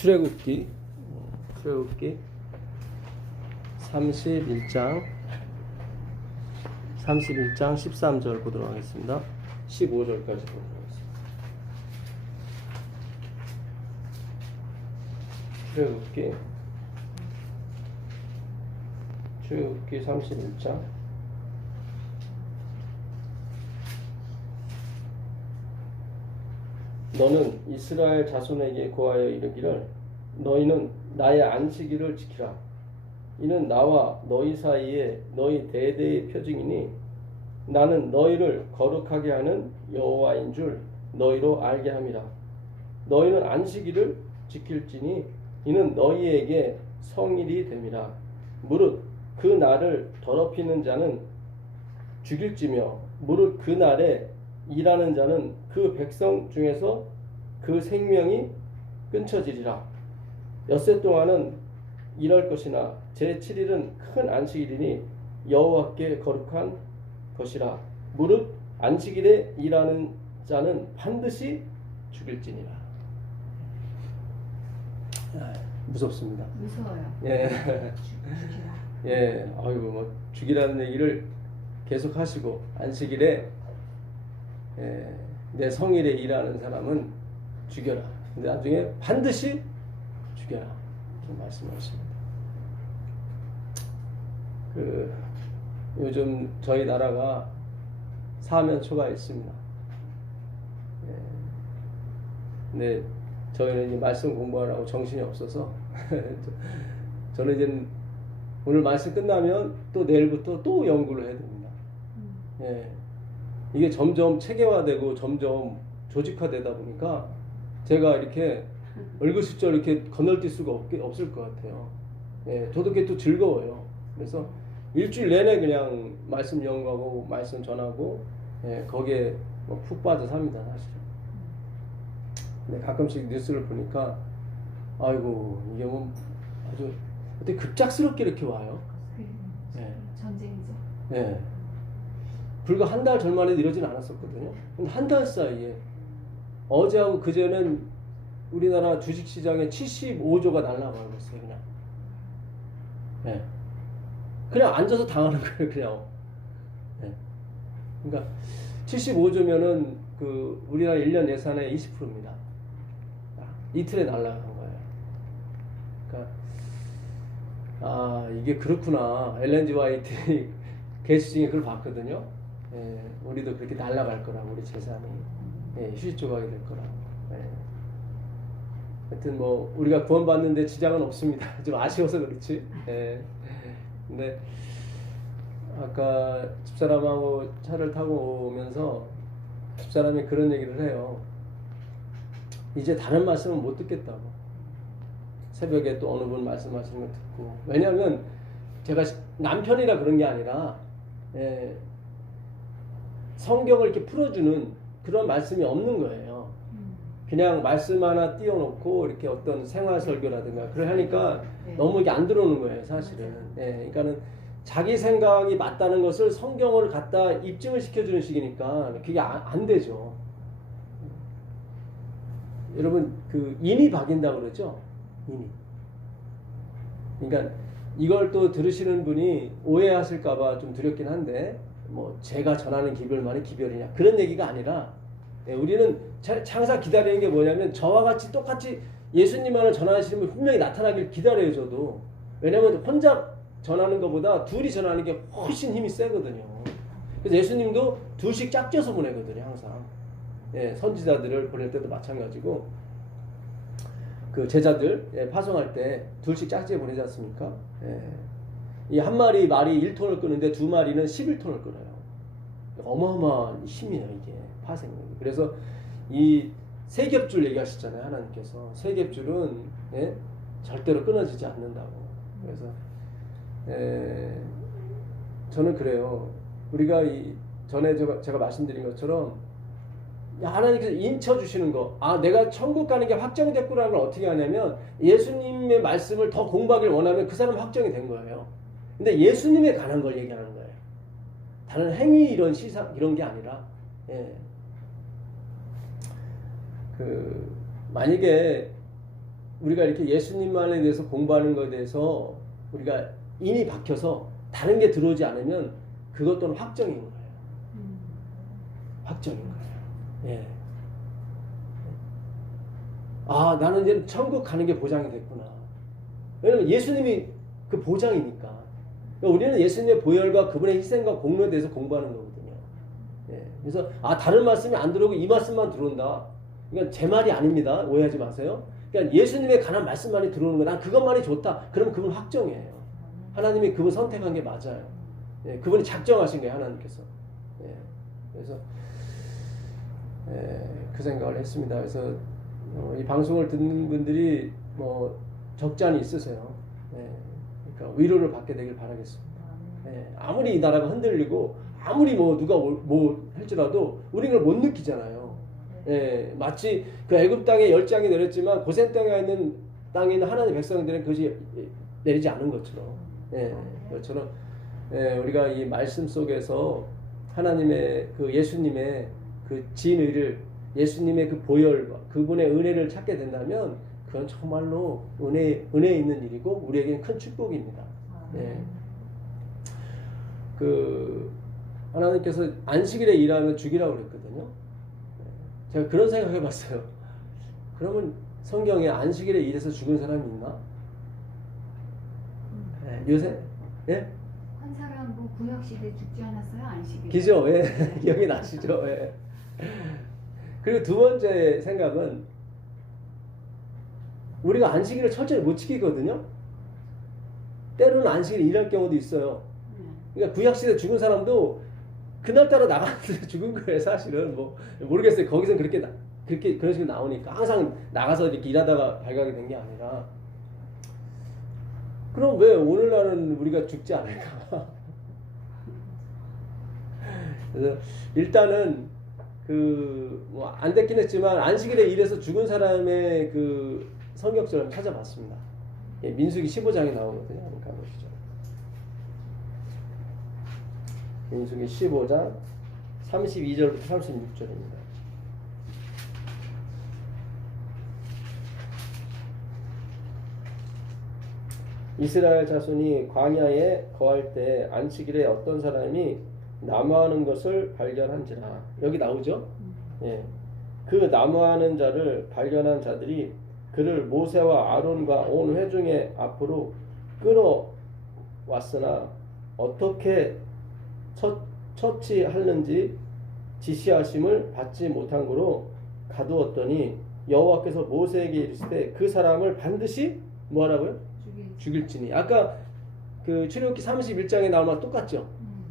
출애굽기 31장 13절 보도록 하겠습니다. 15절까지 보도록 하겠습니다. 출애굽기 31장 너는 이스라엘 자손에게 고하여 이르기를 너희는 나의 안식일을 지키라. 이는 나와 너희 사이에 너희 대대의 표징이니 나는 너희를 거룩하게 하는 여호와인 줄 너희로 알게 함이라. 너희는 안식일을 지킬지니 이는 너희에게 성일이 됨이라. 무릇 그 날을 더럽히는 자는 죽일지며 무릇 그 날에 일하는 자는 그 백성 중에서 그 생명이 끊쳐지리라. 엿새 동안은 일할 것이나 제7일은 큰 안식일이니 여호와께 거룩한 것이라. 무릇 안식일에 일하는 자는 반드시 죽일지니라. 무섭습니다. 무서워요. 예. 죽이라. 예. 아이고 뭐 죽이라는 얘기를 계속 하시고 안식일에 내 성일에 일하는 사람은 죽여라. 근데 나중에 반드시 죽여라. 이렇게 말씀하십니다. 요즘 저희 나라가 사면초가 있습니다. 근데 저희는 이제 말씀 공부하라고 정신이 없어서 저는 이제 오늘 말씀 끝나면 또 내일부터 또 연구를 해야 됩니다. 이게 점점 체계화되고 점점 조직화되다 보니까 제가 이렇게 얼그슬쩍 이렇게 건널뛸 수가 없을 것 같아요. 저도 그게 또 즐거워요. 그래서 일주일 내내 그냥 말씀 연구하고 말씀 전하고 거기에 뭐 푹 빠져 삽니다, 사실은. 근데 가끔씩 뉴스를 보니까 아이고 이게 뭐 아주 어떻게 급작스럽게 이렇게 와요. 전쟁이죠. 네. 불과 한 달 전만 해도 이러진 않았었거든요. 근데 한 달 사이에 어제하고 그제는 우리나라 주식시장에 75조가 날라가고 있어요. 그냥. 네. 그냥 앉아서 당하는 거예요. 그냥. 네. 그러니까 75조면은 그 우리나라 1년 예산의 20%입니다. 이틀에 날라간 거예요. 그러니까 이게 그렇구나. 엘렌지 화이트 게시중에 그걸 봤거든요. 우리도 그렇게 날아갈 거라고, 우리 재산이 휴지 조각이 될 거라고. 하여튼 뭐 우리가 구원받는데 지장은 없습니다. 좀 아쉬워서 그렇지. 근데 아까 집사람하고 차를 타고 오면서 집사람이 그런 얘기를 해요. 이제 다른 말씀은 못 듣겠다고. 새벽에 또 어느 분 말씀하시는 거 듣고. 왜냐하면 제가 남편이라 그런 게 아니라 성경을 이렇게 풀어주는 그런 말씀이 없는 거예요. 그냥 말씀 하나 띄워놓고 이렇게 어떤 생활 설교라든가 그걸 하니까 너무 이게 안 들어오는 거예요, 사실은. 그러니까는 자기 생각이 맞다는 것을 성경을 갖다 입증을 시켜주는 식이니까 그게 안 되죠. 여러분 그 인이 박인다고 그러죠? 인이. 그러니까 이걸 또 들으시는 분이 오해하실까봐 좀 두렵긴 한데 뭐 제가 전하는 기별만이 기별이냐 그런 얘기가 아니라 우리는 항상 기다리는 게 뭐냐면 저와 같이 똑같이 예수님만을 전하시는 분 분명히 나타나길 기다려요. 저도. 왜냐면 혼자 전하는 것보다 둘이 전하는 게 훨씬 힘이 세거든요. 그래서 예수님도 둘씩 짝져서 보내거든요. 항상. 선지자들을 보낼 때도 마찬가지고 그 제자들 파송할 때 둘씩 짝지게 보내지 않습니까? 이 한 마리 말이 1톤을 끄는데 두 마리는 11톤을 끊어요. 어마어마한 힘이에요, 이게 파생이. 그래서 이 세겹줄 얘기하셨잖아요, 하나님께서. 세겹줄은 절대로 끊어지지 않는다고. 그래서 저는 그래요. 우리가 전에 제가 말씀드린 것처럼 하나님께서 인쳐 주시는 거, 내가 천국 가는 게 확정됐구나는 걸 어떻게 하냐면 예수님의 말씀을 더 공부하길 원하면 그 사람 확정이 된 거예요. 근데 예수님에 관한 걸 얘기하는 거예요. 다른 행위 이런 시상 이런 게 아니라 만약에 우리가 이렇게 예수님만에 대해서 공부하는 것에 대해서 우리가 인이 박혀서 다른 게 들어오지 않으면 그것 또는 확정인 거예요. 확정인 거예요. 예. 아, 나는 이제 천국 가는 게 보장이 됐구나. 왜냐면 예수님이 그 보장이니까. 그러니까 우리는 예수님의 보혈과 그분의 희생과 공로에 대해서 공부하는 거거든요. 예. 그래서 아, 다른 말씀이 안 들어오고 이 말씀만 들어온다. 그러니까 제 말이 아닙니다. 오해하지 마세요. 그러니까 예수님에 관한 말씀만이 들어오는 거야. 난 그것만이 좋다. 그러면 그분 확정이에요. 하나님이 그분 선택한 게 맞아요. 예. 그분이 작정하신 거예요. 하나님께서. 예. 그래서 그 생각을 했습니다. 그래서 이 방송을 듣는 분들이 뭐 적지 않이 있으세요. 그러니까 위로를 받게 되길 바라겠습니다. 아무리 이 나라가 흔들리고 아무리 뭐 누가 뭐 할지라도 우리는 그걸 못 느끼잖아요. 마치 그 애굽 땅에 열장이 내렸지만 고센 땅에 있는 하나님의 백성들은 그것이 내리지 않은 것처럼, 그것처럼 우리가 이 말씀 속에서 하나님의 그 예수님의 그 진의를, 예수님의 그 보혈과 그분의 은혜를 찾게 된다면 그건 정말로 은혜 있는 일이고 우리에게는 큰 축복입니다. 그 하나님께서 안식일에 일하면 죽이라고 그랬거든요. 제가 그런 생각해봤어요. 그러면 성경에 안식일에 일해서 죽은 사람이 있나? 요새 한 사람 뭐 구약 시대 죽지 않았어요? 안식일. 기죠? 기억이 나시죠? 그리고 두 번째 생각은 우리가 안식일을 철저히 못 지키거든요. 때로는 안식일에 일할 경우도 있어요. 그러니까 구약시대 죽은 사람도 그날따라 나가서 죽은 거예요. 사실은 뭐 모르겠어요. 거기서 그런 식으로 나오니까 항상 나가서 이렇게 일하다가 발각이 된 게 아니라, 그럼 왜 오늘날은 우리가 죽지 않을까? 그래서 일단은 뭐 안 됐긴 했지만 안식일에 일해서 죽은 사람의 그 성경절을 찾아봤습니다. 민수기 15장에 나오거든요. 한번 가보시죠. 민수기 15장 32절부터 36절입니다. 이스라엘 자손이 광야에 거할 때 안식일에 어떤 사람이 나무하는 것을 발견한지라. 여기 나오죠? 그 나무하는 자를 발견한 자들이 그를 모세와 아론과 온 회중의 앞으로 끌어왔으나 어떻게 처치하는지 지시하심을 받지 못한 거로 가두었더니 여호와께서 모세에게 이르시되 그 사람을 반드시 뭐하라고요? 죽일지니. 아까 그 출애굽기 31장에 나온 말 똑같죠?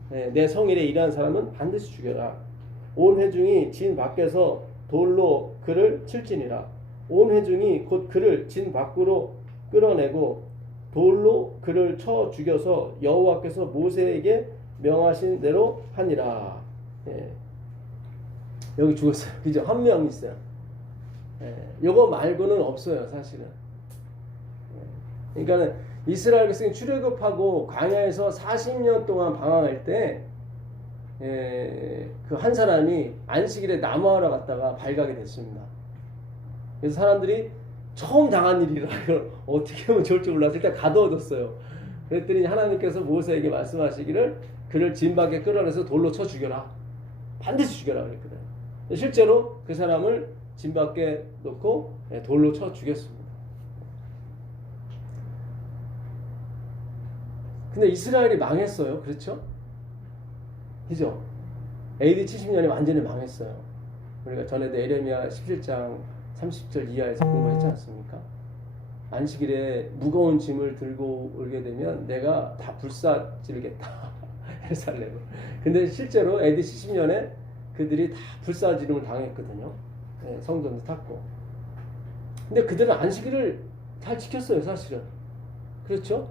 내 성일에 일하는 사람은 반드시 죽여라. 온 회중이 진 밖에서 돌로 그를 칠지니라. 온 회중이 곧 그를 진 밖으로 끌어내고 돌로 그를 쳐 죽여서 여호와께서 모세에게 명하신 대로 하니라. 여기 죽었어요. 그죠? 한 명 있어요. 요거 말고는 없어요, 사실은. 그러니까 이스라엘 백성이 출애굽하고 광야에서 40년 동안 방황할 때 그 한 사람이 안식일에 나무하러 갔다가 발각이 됐습니다. 그래서 사람들이 처음 당한 일이라 이걸 어떻게 하면 좋을 줄 몰라서 일단 가둬뒀어요. 그랬더니 하나님께서 모세에게 말씀하시기를 그를 진 밖에 끌어내서 돌로 쳐 죽여라. 반드시 죽여라 그랬거든. 실제로 그 사람을 진 밖에 놓고 돌로 쳐 죽였습니다. 근데 이스라엘이 망했어요. 그렇죠? 그죠? AD 70년에 완전히 망했어요. 우리가 전에도 에레미야 17장 30절 이하에서 공부했지 않습니까? 안식일에 무거운 짐을 들고 오게 되면 내가 다 불사지르겠다. 예루살렘을. 근데 실제로 AD 70년에 그들이 다 불사지름을 당했거든요. 성전도 탔고. 근데 그들은 안식일을 잘 지켰어요, 사실은. 그렇죠?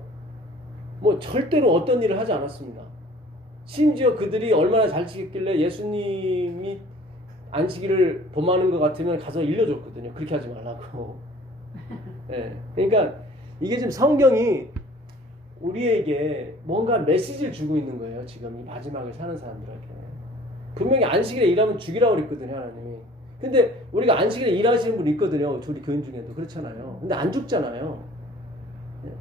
뭐 절대로 어떤 일을 하지 않았습니다. 심지어 그들이 얼마나 잘 지켰길래 예수님이 안식일을 범하는 것 같으면 가서 일러줬거든요. 그렇게 하지 말라고. 그러니까 이게 지금 성경이 우리에게 뭔가 메시지를 주고 있는 거예요. 지금 이 마지막을 사는 사람들에게. 분명히 안식일에 일하면 죽이라고 그랬거든요, 하나님이. 근데 우리가 안식일에 일하시는 분 있거든요. 우리 교인 중에도 그렇잖아요. 근데 안 죽잖아요. 예.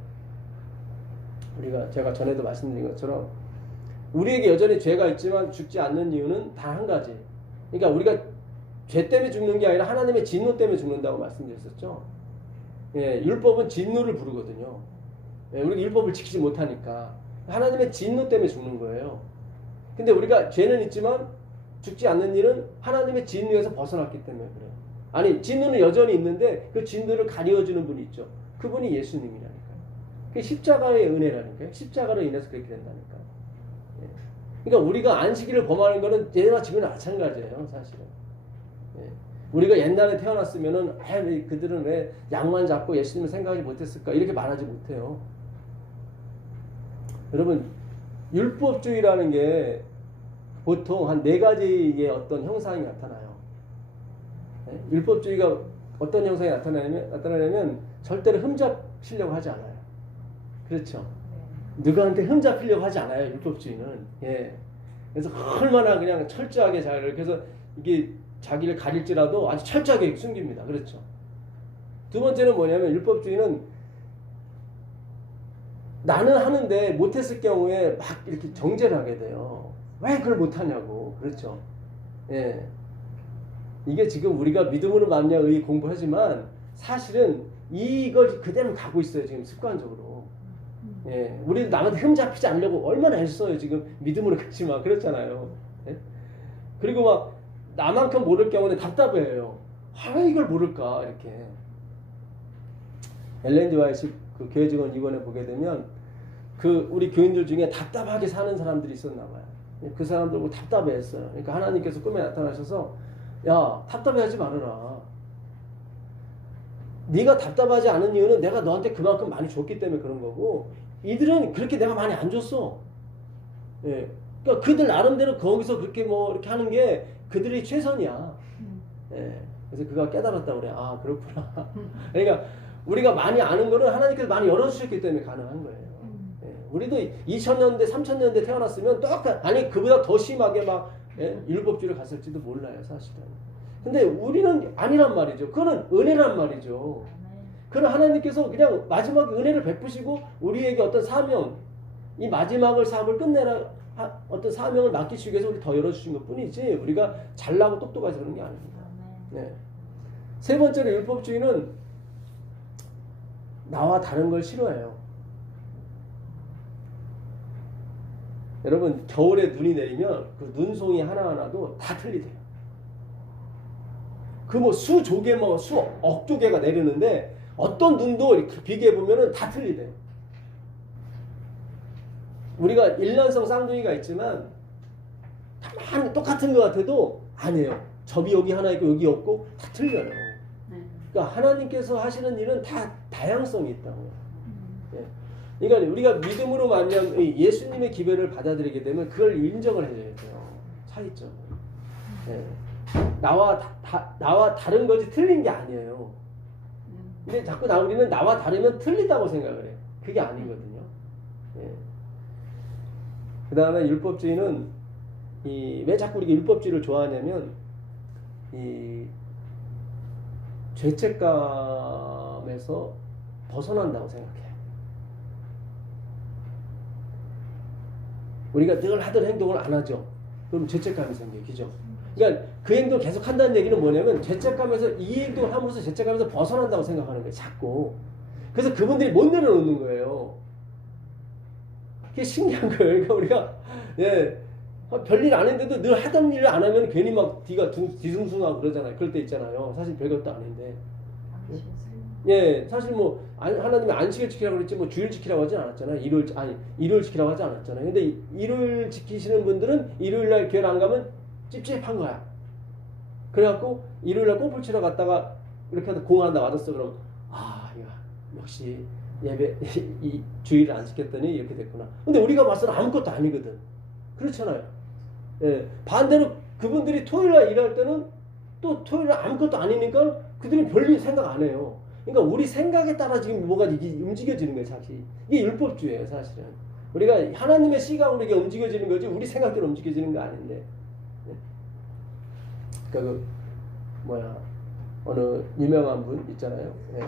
우리가 제가 전에도 말씀드린 것처럼 우리에게 여전히 죄가 있지만 죽지 않는 이유는 단 한 가지. 그러니까 우리가 죄 때문에 죽는 게 아니라 하나님의 진노 때문에 죽는다고 말씀드렸었죠. 예, 율법은 진노를 부르거든요. 예, 우리가 율법을 지키지 못하니까 하나님의 진노 때문에 죽는 거예요. 근데 우리가 죄는 있지만 죽지 않는 일은 하나님의 진노에서 벗어났기 때문에 그래요. 아니, 진노는 여전히 있는데 그 진노를 가려주는 분이 있죠. 그분이 예수님이라니까요. 그게 십자가의 은혜라니까요. 십자가로 인해서 그렇게 된다니까요. 예. 그러니까 우리가 안식일을 범하는 거는 얘나 지금은 마찬가지예요, 사실은. 예. 우리가 옛날에 태어났으면은 왜 그들은 왜 양만 잡고 예수님을 생각하지 못했을까 이렇게 말하지 못해요. 여러분, 율법주의라는 게 보통 한 4가지의 어떤 형상이 나타나요. 네? 율법주의가 어떤 형상이 나타나냐면 절대로 흠잡히려고 하지 않아요. 그렇죠? 누구한테 흠잡히려고 하지 않아요. 율법주의는. 예. 그래서 얼마나 그냥 철저하게 그래서 이게 자기를 가릴지라도 아주 철저하게 숨깁니다. 그렇죠? 두 번째는 뭐냐면 율법주의는 나는 하는데 못했을 경우에 막 이렇게 정죄를 하게 돼요. 왜 그걸 못하냐고. 그렇죠. 예. 이게 지금 우리가 믿음으로 말미암아 의 공부하지만 사실은 이걸 그대로 가고 있어요. 지금 습관적으로. 예. 우리도 남한테 흠잡히지 않으려고 얼마나 애써요. 지금 믿음으로 갔지만. 그렇잖아요. 예? 그리고 막 나만큼 모를 경우는 답답해요. 왜 이걸 모를까. 이렇게. 엘렌 G. 화이트 그 교회 직원 이번에 보게 되면 그 우리 교인들 중에 답답하게 사는 사람들이 있었나 봐요. 그 사람들 뭐 답답해했어요. 그러니까 하나님께서 꿈에 나타나셔서 야, 답답해하지 말아라. 네가 답답하지 않은 이유는 내가 너한테 그만큼 많이 줬기 때문에 그런 거고 이들은 그렇게 내가 많이 안 줬어. 예. 그러니까 그들 나름대로 거기서 그렇게 뭐 이렇게 하는 게 그들이 최선이야. 예. 그래서 그가 깨달았다고 그래. 아, 그렇구나. 그러니까 우리가 많이 아는 거는 하나님께서 많이 열어주셨기 때문에 가능한 거예요. 예. 우리도 2000년대, 3000년대 태어났으면 아니 그보다 더 심하게 막 율법주의를 갔을지도 몰라요, 사실은. 근데 우리는 아니란 말이죠. 그거는 은혜란 말이죠. 그건 하나님께서 그냥 마지막에 은혜를 베푸시고 우리에게 어떤 사명, 이 마지막을 사업을 끝내라 어떤 사명을 맡기시기 위해서 우리 더 열어주신 것 뿐이지 우리가 잘나고 똑똑해서 그런 게 아닙니다. 네. 세 번째로 율법주의는 나와 다른 걸 싫어해요. 여러분, 겨울에 눈이 내리면 그 눈송이 하나하나도 다 틀리대요. 그 뭐 수조개 뭐 수억 조개가 내리는데 어떤 눈도 이렇게 비교해 보면은 다 틀리대요. 우리가 일란성 쌍둥이가 있지만 다 똑같은 것 같아도 아니에요. 점이 여기 하나 있고 여기 없고 다 틀려요. 그러니까 하나님께서 하시는 일은 다 다양성이 있다고요. 예. 그러니까 우리가 믿음으로 말미암아 예수님의 기별을 받아들이게 되면 그걸 인정을 해줘야 돼요. 차이점. 예. 나와 다른 거지 틀린 게 아니에요. 근데 자꾸 우리는 나와 다르면 틀리다고 생각을 해요. 그게 아니거든요. 예. 그 다음에 율법주의는 왜 자꾸 우리가 율법주의를 좋아하냐면 이 죄책감에서 벗어난다고 생각해요. 우리가 늘 하던 행동을 안 하죠. 그럼 죄책감이 생겨요. 그죠? 그러니까 그 행동을 계속 한다는 얘기는 뭐냐면 죄책감에서 이 행동을 함으로써 죄책감에서 벗어난다고 생각하는 거예요. 자꾸. 그래서 그분들이 못 내려놓는 거예요. 그게 신기한 거예요. 그러니까 우리가 별일 안 했는데도 늘 하던 일을 안 하면 괜히 막 뒤숭숭하고 그러잖아요. 그럴 때 있잖아요. 사실 별것도 아닌데. 예, 사실 뭐 하나님이 안식을 지키라고 그랬지 뭐 주일 지키라고 하지 않았잖아요. 일요일 지키라고 하지 않았잖아요. 근데 일요일 지키시는 분들은 일요일 날 교회 안 가면 찝찝한 거야. 그래갖고 일요일 날 골프 치러 갔다가 이렇게 하다 공 하나 맞았어. 그럼 야, 역시 예배 이 주일을 안 지켰더니 이렇게 됐구나. 근데 우리가 봐서는 아무것도 아니거든. 그렇잖아요. 예, 반대로 그분들이 토요일 날 일할 때는 또 토요일 날 아무것도 아니니까 그들이 별일 생각 안 해요. 그러니까 우리 생각에 따라 지금 뭐가 이게 움직여지는 거예요, 사실. 이게 율법주의예요, 사실은. 우리가 하나님의 시각으로 이게 움직여지는 거지 우리 생각대로 움직여지는 거 아닌데. 그러니까 어느 유명한 분 있잖아요. 예.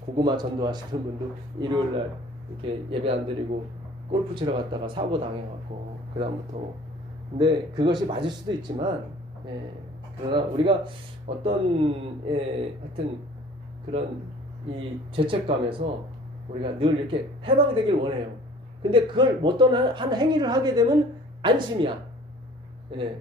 고구마 전도하시는 분도 일요일 날 이렇게 예배 안 드리고 골프 치러 갔다가 사고 당해갖고 그다음부터. 근데 그것이 맞을 수도 있지만, 예. 그러나 우리가 어떤 하여튼 그런 이 죄책감에서 우리가 늘 이렇게 해방되길 원해요. 근데 그걸 어떤 한 행위를 하게 되면 안심이야. 예.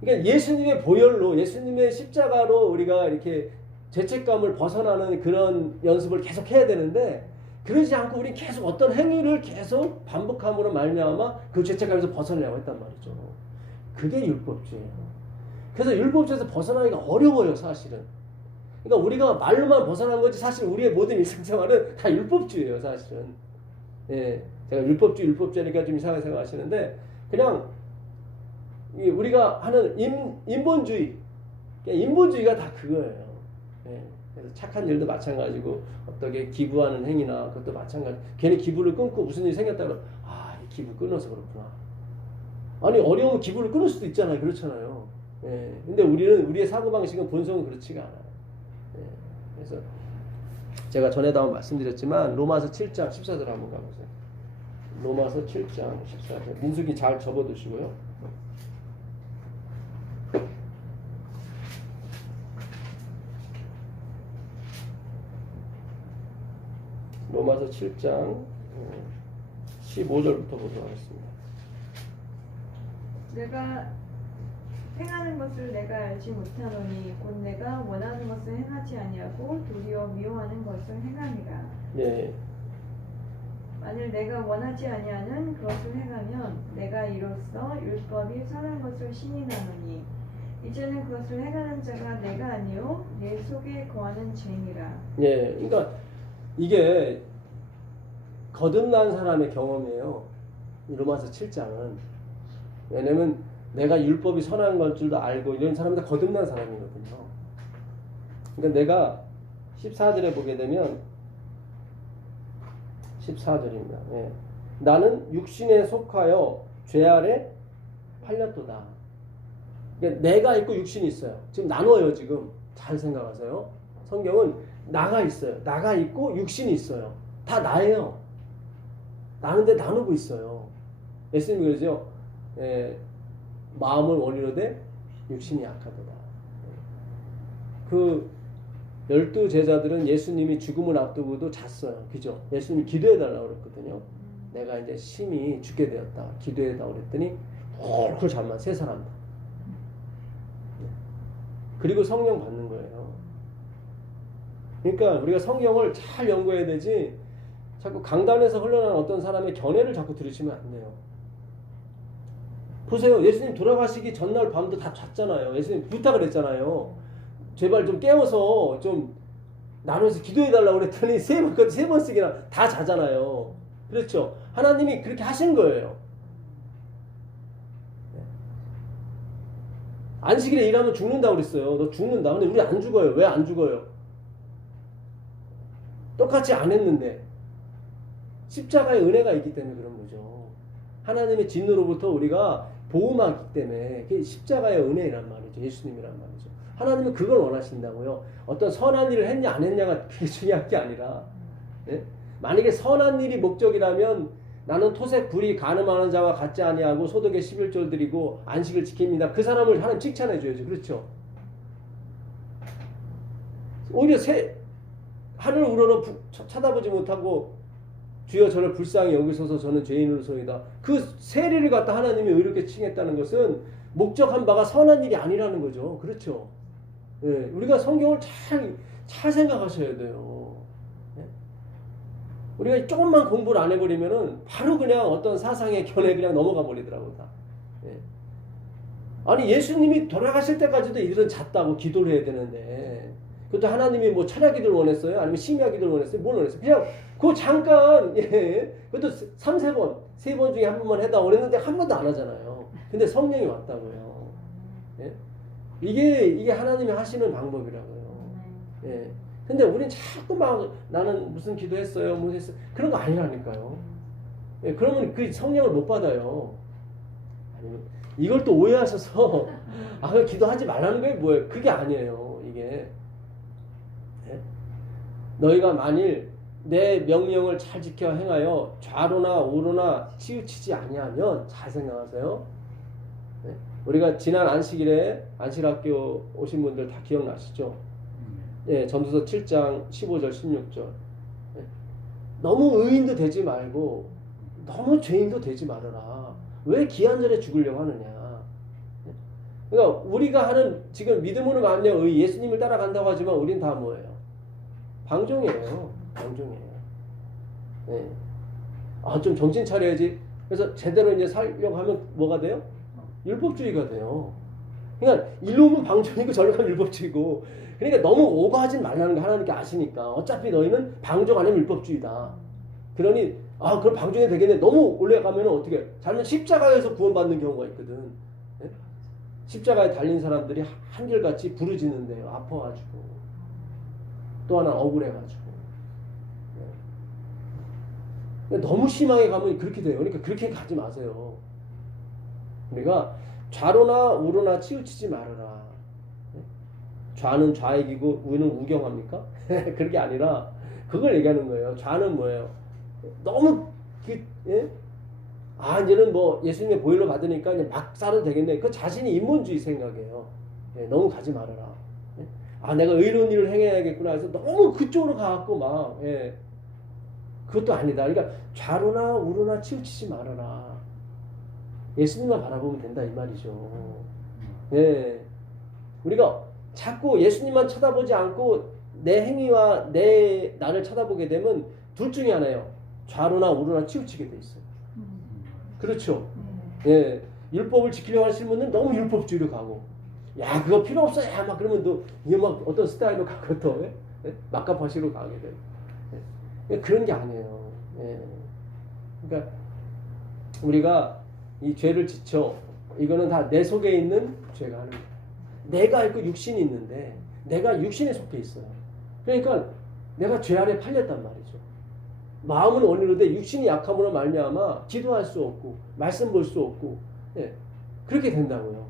그러니까 예수님의 보혈로, 예수님의 십자가로 우리가 이렇게 죄책감을 벗어나는 그런 연습을 계속 해야 되는데, 그러지 않고 우리 계속 어떤 행위를 계속 반복함으로 말미암아 그 죄책감에서 벗어나려고 했단 말이죠. 그게 율법주의예요. 그래서 율법주의에서 벗어나기가 어려워요, 사실은. 그러니까 우리가 말로만 벗어난 거지 사실 우리의 모든 일상생활은 다 율법주의예요, 사실은. 예, 제가 율법주의니까 좀 이상하게 생각하시는데, 그냥 우리가 하는 인본주의가 다 그거예요. 예, 그래서 착한 일도 마찬가지고 어떻게 기부하는 행위나 그것도 마찬가지. 괜히 기부를 끊고 무슨 일이 생겼다고, 이 기부 끊어서 그렇구나. 아니, 어려우면 기부를 끊을 수도 있잖아요. 그렇잖아요. 예, 근데 우리의 사고방식은 본성은 그렇지가 않아요. 예, 그래서 제가 전에도 한번 말씀드렸지만 로마서 7장 14절 한번 가보세요. 로마서 7장 14절. 민수기 잘 접어두시고요. 로마서 7장 15절부터 보도록 하겠습니다. 내가 행하는 것을 내가 알지 못하노니 곧 내가 원하는 것을 행하지 아니하고 도리어 미워하는 것을 행함이라. 네. 만일 내가 원하지 아니하는 그것을 행하면 내가 이로써 율법이 선한 것을 신인하노니 이제는 그것을 행하는 자가 내가 아니요 내 속에 거하는 죄니라. 네, 그러니까 이게 거듭난 사람의 경험이에요. 이 로마서 7장은. 왜냐면 내가 율법이 선한 걸 줄도 알고 이런 사람이 다 거듭난 사람이거든요. 그러니까 내가 14절에 보게 되면 14절입니다. 예. 나는 육신에 속하여 죄 아래 팔렸도다. 그러니까 내가 있고 육신이 있어요. 지금 나눠요. 지금 잘 생각하세요. 성경은 나가 있어요. 나가 있고 육신이 있어요. 다 나예요. 나는데 나누고 있어요. 예수님이 그러죠. 예, 마음을 원이로되 육신이 약하도다. 그 12 제자들은 예수님이 죽음을 앞두고도 잤어요. 그죠? 예수님이 기도해달라고 그랬거든요. 내가 이제 심히 죽게 되었다. 기도해달라고 그랬더니 홀홀 잠만 세 사람 다. 그리고 성령 받는 거예요. 그러니까 우리가 성경을 잘 연구해야 되지 자꾸 강단에서 흘러나는 어떤 사람의 견해를 자꾸 들으시면 안 돼요. 보세요. 예수님 돌아가시기 전날 밤도 다 잤잖아요. 예수님 부탁을 했잖아요. 제발 좀 깨워서 좀 나눠서 기도해달라고 그랬더니 세 번 쓰기나 다 자잖아요. 그렇죠? 하나님이 그렇게 하신 거예요. 안식일에 일하면 죽는다고 그랬어요. 너 죽는다. 근데 우리 안 죽어요. 왜 안 죽어요? 똑같이 안 했는데 십자가의 은혜가 있기 때문에 그런 거죠. 하나님의 진노로부터 우리가 보호하기 때문에 그게 십자가의 은혜란 말이죠. 예수님이란 말이죠. 하나님은 그걸 원하신다고요. 어떤 선한 일을 했냐 안 했냐가 그게 중요한 게 아니라, 네? 만약에 선한 일이 목적이라면 나는 토색 불이 간음하는 자와 같지 아니하고 소득의 11조를 드리고 안식을 지킵니다. 그 사람을 하나님 칭찬해 줘야죠. 그렇죠? 오히려 하늘 우러러 쳐다보지 못하고 주여 저를 불쌍히 여기소서 저는 죄인으로소이다. 그 세리를 갖다 하나님이 의롭게 칭했다는 것은 목적한 바가 선한 일이 아니라는 거죠. 그렇죠? 예, 우리가 성경을 잘 생각하셔야 돼요. 예? 우리가 조금만 공부를 안 해버리면은 바로 그냥 어떤 사상의 견해 그냥 넘어가 버리더라고요. 다. 예. 아니 예수님이 돌아가실 때까지도 이들은 잤다고 기도를 해야 되는데 그것도 하나님이 뭐 철야기도를 원했어요? 아니면 심야기도를 원했어요? 뭘 원했어요? 그냥 그 잠깐 그것도 3-4번 3번 중에 한 번만 해다 그랬는데 한 번도 안 하잖아요. 근데 성령이 왔다고요. 예? 이게 하나님이 하시는 방법이라고요. 예. 근데 우린 자꾸 막 나는 무슨 기도했어요, 뭐 했어요. 그런 거 아니라니까요. 예, 그러면 그 성령을 못 받아요. 아니면 이걸 또 오해하셔서 그 기도하지 말라는 게 뭐예요? 그게 아니에요. 이게. 예? 너희가 만일 내 명령을 잘 지켜 행하여 좌로나 우로나 치우치지 아니하면, 잘 생각하세요. 예? 우리가 지난 안식일에 안식학교 오신 분들 다 기억나시죠? 예, 전도서 7장 15절 16절. 예? 너무 의인도 되지 말고 너무 죄인도 되지 말아라. 왜 기한절에 죽으려고 하느냐. 그러니까 우리가 하는 지금 믿음으로 말하면 의, 예수님을 따라간다고 하지만 우린 다 뭐예요? 방종이에요. 방종이에요. 네. 아, 좀 정신 차려야지. 그래서 제대로 이제 살려고 하면 뭐가 돼요? 율법주의가 돼요. 그러니까 일로 오면 방종이고 저로 가면 율법주의고. 그러니까 너무 오버하지 말라는 거 하나님께 아시니까. 어차피 너희는 방종 아니면 율법주의다. 그러니 아, 그럼 방종이 되겠네. 너무 올라가면 어떻게? 잘못 십자가에서 구원받는 경우가 있거든. 네? 십자가에 달린 사람들이 한결같이 부르짖는데요. 아파가지고. 또 하나 억울해가지고. 네. 너무 심하게 가면 그렇게 돼요. 그러니까 그렇게 가지 마세요. 우리가 좌로나 우로나 치우치지 말아라. 네? 좌는 좌익이고 우는 우경합니까? 그게 아니라 그걸 얘기하는 거예요. 좌는 뭐예요? 너무 예? 아, 이제는 뭐 예수님의 보혈로 받으니까 이제 막 살아도 되겠네. 그 자신이 인본주의 생각이에요. 예, 너무 가지 말아라. 예? 아, 내가 의로운 일을 행해야겠구나 해서 너무 그쪽으로 가갖고 막, 예. 그것도 아니다. 그러니까 좌로나 우로나 치우치지 말아라. 예수님만 바라보면 된다 이 말이죠. 예. 우리가 자꾸 예수님만 쳐다보지 않고 내 행위와 나를 쳐다보게 되면 둘 중에 하나예요. 좌로나 우로나 치우치게 돼 있어요. 그렇죠. 예. 율법을 지키려고 하시는 분은 너무 율법주의로 가고, 야, 그거 필요 없어. 야, 막 그러면 또 이게 막 어떤 스타일로 가고 또 예? 막가파시로 가게 돼요. 예. 그런 게 아니에요. 예. 그러니까 우리가 이 죄를 지쳐, 이거는 다 내 속에 있는 죄가 하는 거예요. 내가 있고 육신이 있는데 내가 육신에 속해 있어요. 그러니까 내가 죄 아래 팔렸단 말이죠. 마음은 원이로되 육신이 약함으로 말미암아 기도할 수 없고 말씀 볼 수 없고, 예, 그렇게 된다고요.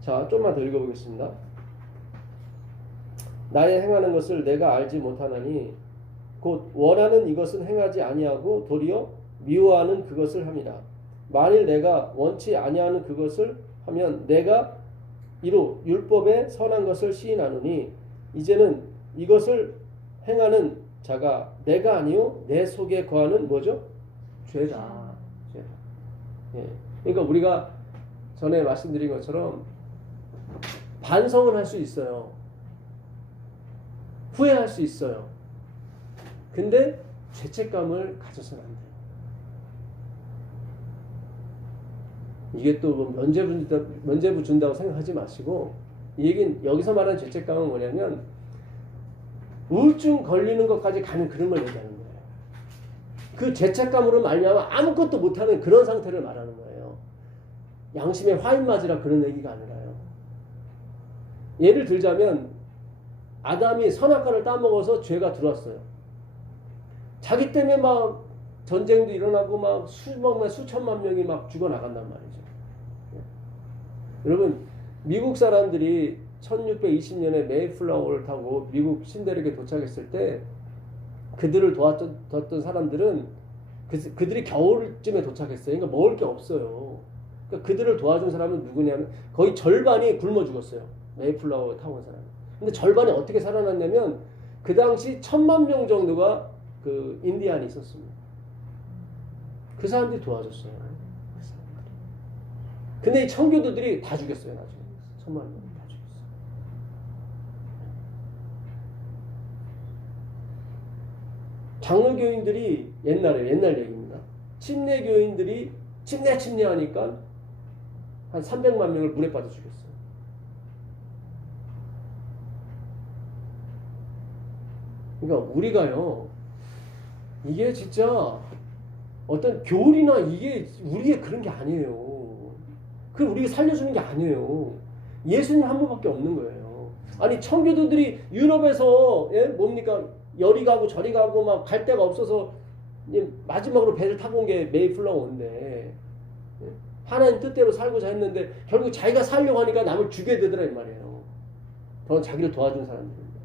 자, 좀만 더 읽어보겠습니다. 나의 행하는 것을 내가 알지 못하나니 곧 원하는 이것은 행하지 아니하고 도리어 미워하는 그것을 함이라. 만일 내가 원치 아니하는 그것을 하면 내가 이로 율법의 선한 것을 시인하노니 이제는 이것을 행하는 자가 내가 아니요 내 속에 거하는 뭐죠? 죄다. 죄다. 예. 그러니까 우리가 전에 말씀드린 것처럼 반성을 할 수 있어요. 후회할 수 있어요. 근데 죄책감을 가져서는 안 돼요. 이게 또 면죄부 준다고 생각하지 마시고, 이 얘기는 여기서 말하는 죄책감은 뭐냐면 우울증 걸리는 것까지 가는 그런 걸 얘기하는 거예요. 그 죄책감으로 말미암아 아무것도 못하는 그런 상태를 말하는 거예요. 양심에 화인 맞으라 그런 얘기가 아니라요. 예를 들자면 아담이 선악과를 따먹어서 죄가 들어왔어요. 자기 때문에 막 전쟁도 일어나고 막 수천만 명이 막 죽어나간단 말이죠. 여러분, 미국 사람들이 1620년에 메이플라워를 타고 미국 신대륙에 도착했을 때 그들을 도왔던 사람들은 그들이 겨울쯤에 도착했어요. 그러니까 먹을 게 없어요. 그러니까 그들을 도와준 사람은 누구냐면 거의 절반이 굶어 죽었어요. 메이플라워 타고 온 사람. 근데 절반이 어떻게 살아났냐면 그 당시 1000만 명 정도가 그 인디안이 있었습니다. 그 사람들이 도와줬어요. 근데 이 청교도들이 다 죽였어요. 나중에 1000만 명 다 죽였어요. 장로교인들이 옛날 얘기입니다. 침례교인들이 침례하니까 한 300만 명을 물에 빠져 죽였어요. 그러니까 우리가요, 이게 진짜 어떤 교리나 이게 우리의 그런 게 아니에요. 그 우리가 살려주는 게 아니에요. 예수님 한 분밖에 없는 거예요. 아니, 청교도들이 유럽에서, 예? 뭡니까? 열이 가고 저리 가고 막 갈 데가 없어서 마지막으로 배를 타고 온 게 메이플라워인데, 하나님 뜻대로 살고자 했는데 결국 자기가 살려고 하니까 남을 죽여야 되더라 이 말이에요. 그런 자기를 도와준 사람들입니다.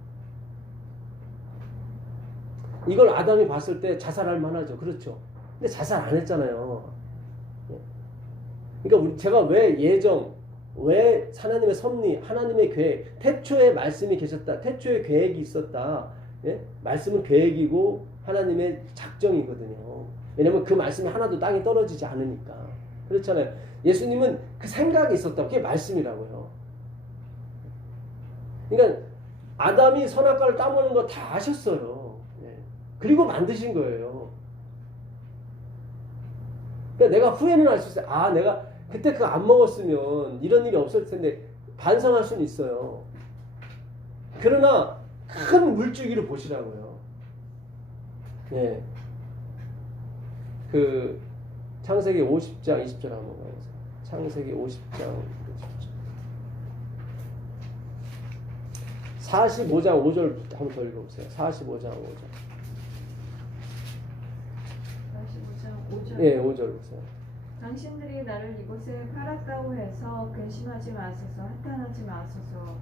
이걸 아담이 봤을 때 자살할 만하죠. 그렇죠. 근데 자살 안 했잖아요. 그러니까 제가 왜 예정, 왜 하나님의 섭리, 하나님의 계획, 태초에 말씀이 계셨다. 태초에 계획이 있었다. 예? 말씀은 계획이고 하나님의 작정이거든요. 왜냐면 그 말씀이 하나도 땅에 떨어지지 않으니까. 그렇잖아요. 예수님은 그 생각이 있었다. 그게 말씀이라고요. 그러니까 아담이 선악과를 따먹는 거 다 아셨어요. 예. 그리고 만드신 거예요. 그러니까 내가 후회는 할 수 있어요. 아, 내가 그때 그거 안 먹었으면 이런 일이 없었을 텐데 반성할 수는 있어요. 그러나 큰 물줄기를 보시라고요. 예. 그 창세기 50장 20절 한번 가보세요. 창세기 50장 20절. 45장 5절 한번 더 읽어보세요. 45장 5절. 45장 5절. 예, 5절 보세요. 당신들이 나를 이곳에 팔았다고 해서 근심하지 마소서, 한탄하지 마소서.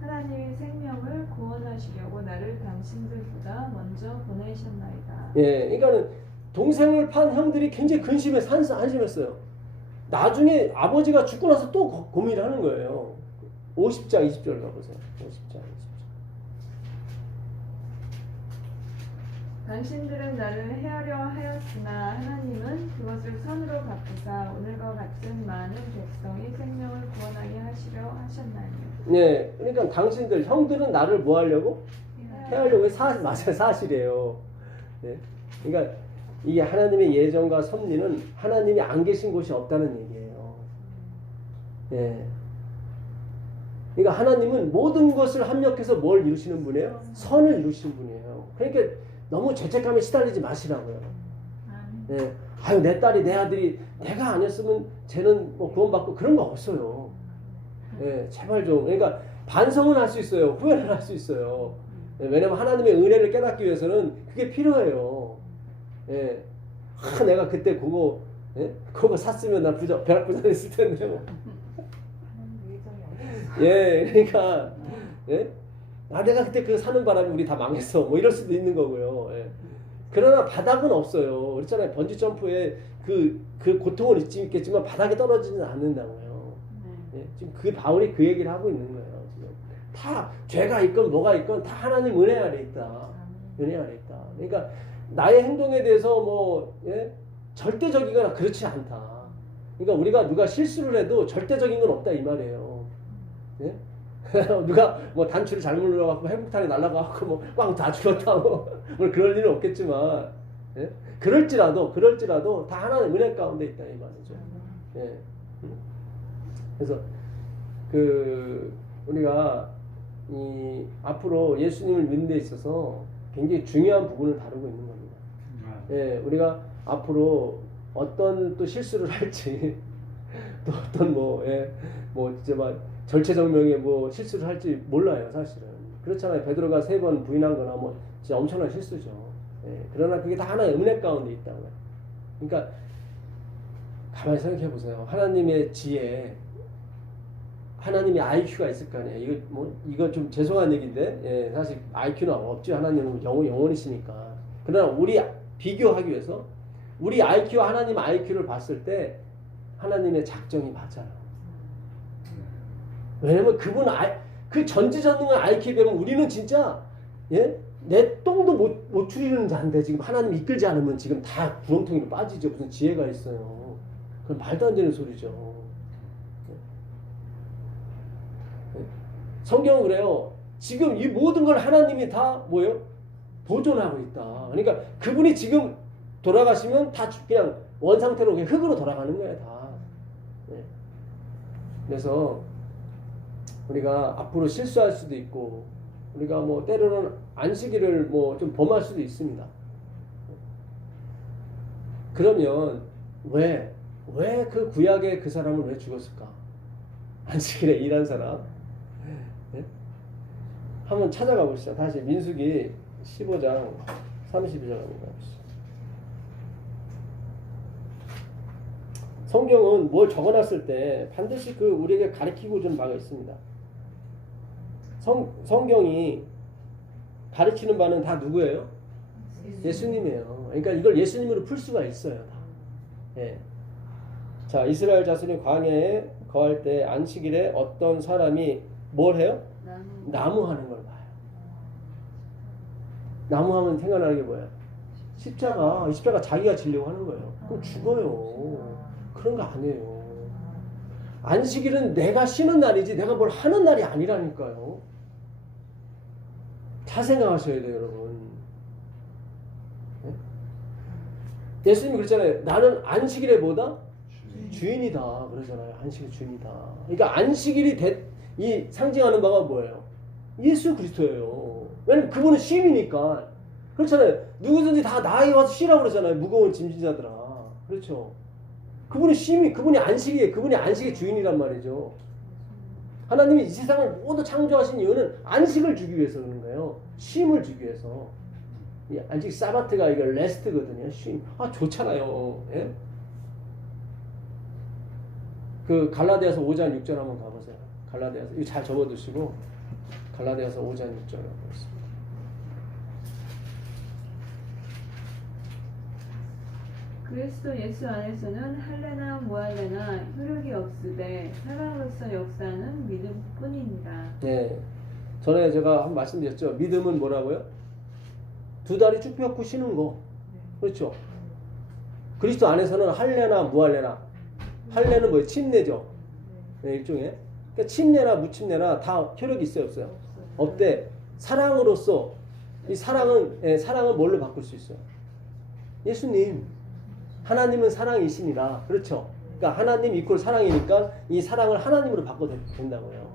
하나님이 생명을 구원하시려고 나를 당신들보다 먼저 보내셨나이다. 예, 그러니까는 동생을 판 형들이 굉장히 근심해서 한심했어요. 나중에 아버지가 죽고 나서 또 고민을 하는 거예요. 50장 20절 가보세요. 50장 20절. 당신들은 나를 해하려 하였으나 하나님은 그것을 선으로 바꾸사 오늘과 같은 많은 백성이 생명을 구원하게 하시려 하셨나니. 네, 그러니까 당신들 형들은 나를 뭐 하려고? 해하려고 맞아요, 사실이에요. 네. 그러니까 이게 하나님의 예정과 섭리는 하나님이 안 계신 곳이 없다는 얘기예요. 네. 그러니까 하나님은 모든 것을 합력해서 뭘 이루시는 분이에요? 선을 이루시는 분이에요. 그러니까 너무 죄책감에 시달리지 마시라고요. 네. 아유, 내 딸이 내 아들이 내가 아니었으면 쟤는 뭐 구원받고 그런 거 없어요. 네, 제발 좀. 그러니까 반성은 할 수 있어요. 후회는 할 수 있어요. 네, 왜냐면 하나님의 은혜를 깨닫기 위해서는 그게 필요해요. 예. 아, 내가 그때 그거, 예? 그거 샀으면 나 벼락 부자 됐을 텐데 뭐. 예, 그러니까, 예? 아, 내가 그때 그거 사는 바람에 우리 다 망했어. 뭐 이럴 수도 있는 거고요. 예. 그러나 바닥은 없어요. 그렇잖아요. 번지 점프에 그 고통은 있겠지만 바닥에 떨어지지는 않는다고요. 예? 지금 그 바울이 그 얘기를 하고 있는 거예요. 지금 다 죄가 있건 뭐가 있건 다 하나님 은혜 아래 있다. 은혜 아래 있다. 그러니까 나의 행동에 대해서 뭐 예? 절대적이거나 그렇지 않다. 그러니까 우리가 누가 실수를 해도 절대적인 건 없다 이 말이에요. 예? 누가 뭐 단추를 잘못 눌러갖고 핵폭탄이 날아가갖고 뭐 꽝 다 죽었다 뭐 그럴 일은 없겠지만 예? 그럴지라도 다 하나님 은혜 가운데 있다 이 말이죠. 예. 그래서 그 우리가 이 앞으로 예수님을 믿는 데 있어서 굉장히 중요한 부분을 다루고 있는 겁니다. 예, 우리가 앞으로 어떤 또 실수를 할지 또 어떤 뭐 이제 막 절체절명의 뭐 실수를 할지 몰라요, 사실은. 그렇잖아요. 베드로가 3번 부인한 거나 뭐 진짜 엄청난 실수죠. 예, 그러나 그게 다 하나의 은혜 가운데 있다고요. 그러니까 가만히 생각해 보세요. 하나님의 지혜, 하나님의 IQ가 있을 거 아니에요. 이거 좀 죄송한 얘기인데, 예, 사실 IQ는 없죠. 하나님은 영원이시니까. 그러나 우리 비교하기 위해서 우리 IQ와 하나님 IQ를 봤을 때 하나님의 작정이 맞아요. 왜냐면 그분 그 전지전능한 IQ에 비하면 우리는 진짜 예? 내 똥도 못 추리는 자인데 지금 하나님 이끌지 않으면 지금 다 구렁텅이로 빠지죠. 무슨 지혜가 있어요. 그건 말도 안 되는 소리죠. 성경은 그래요. 지금 이 모든 걸 하나님이 다 뭐예요? 보존하고 있다. 그러니까 그분이 지금 돌아가시면 다 그냥 원상태로 그냥 흙으로 돌아가는 거예요. 다. 네. 그래서 우리가 앞으로 실수할 수도 있고 우리가 뭐 때로는 안식일을 뭐 좀 범할 수도 있습니다. 그러면 왜 그 구약의 그 사람은 왜 죽었을까? 안식일에 일한 사람. 네? 한번 찾아가 보시죠. 다시 민수기 15장 32절 한번 가보시죠. 성경은 뭘 적어놨을 때 반드시 그 우리에게 가르치고 준 바가 있습니다. 성경이 가르치는 바는 다 누구예요? 예수님이에요. 그러니까 이걸 예수님으로 풀 수가 있어요. 다. 예. 자, 이스라엘 자손이 광야에 거할 때 안식일에 어떤 사람이 뭘 해요? 나무 하는 걸 봐요. 나무 하면 생각나는 게 뭐예요? 십자가 자기가 지려고 하는 거예요. 그럼 죽어요. 그런 거 아니에요. 안식일은 내가 쉬는 날이지 내가 뭘 하는 날이 아니라니까요. 다 생각하셔야 돼요, 여러분. 예수님이 그랬잖아요. 나는 안식일의 뭐다? 주인이다. 그러잖아요. 안식일 주인이다. 그러니까 안식일이 이 상징하는 바가 뭐예요? 예수 그리스도예요. 왜냐면 그분은 쉼이니까. 그렇잖아요. 누구든지 다 나에 와서 쉬라고 그러잖아요. 무거운 짐진자들아. 그렇죠. 그분이 쉼이, 그분이 안식이에요. 그분이 안식의 주인이란 말이죠. 하나님이 이 세상을 모두 창조하신 이유는 안식을 주기 위해서 그러는 거예요. 쉼을 주기 위해서. 이 안식 사바트가 이거 레스트거든요. 쉼. 아, 좋잖아요. 예? 그 갈라디아서 5장 6절 한번 가보세요. 갈라디아서 이거 잘 적어두시고 갈라디아서 5장 6절 가보겠습니다. 그리스도 예수 안에서는 할례나 무할례나 효력이 없으되 사랑으로서 역사하는 믿음뿐이니라. 네, 전에 제가 한번 말씀드렸죠. 믿음은 뭐라고요? 두 다리 쭉 펴고 쉬는 거. 그렇죠. 그리스도 안에서는 할례나 무할례나, 할례는 뭐예요? 침례죠. 네, 일종의. 그러니까 침례나 무침례나 다 효력이 있어요, 없어요? 없대. 사랑으로서 이 사랑은 뭘로 바꿀 수 있어요? 예수님. 하나님은 사랑이시니라. 그렇죠. 그러니까 하나님 이퀄 사랑이니까 이 사랑을 하나님으로 바꿔도 된다고요.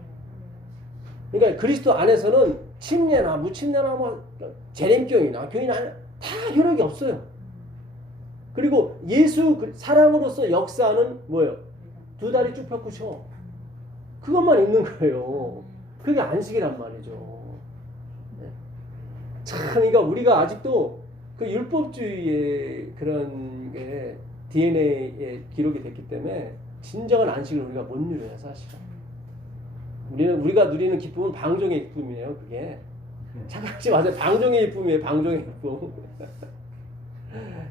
그러니까 그리스도 안에서는 침례나 무침례나 뭐 재림교회나 교회나 다 효력이 없어요. 그리고 예수 사랑으로서 역사하는 뭐예요? 두 다리 쭉 펴고 쉬어. 그것만 있는 거예요. 그게 안식이란 말이죠. 네. 참, 그러니까 우리가 아직도 그 율법주의의 그런 게 DNA에 기록이 됐기 때문에 진정한 안식을 우리가 못 누려요, 사실은. 우리가 누리는 기쁨은 방종의 기쁨이에요, 그게. 착각하지 마세요. 방종의 기쁨이에요, 방종의 기쁨.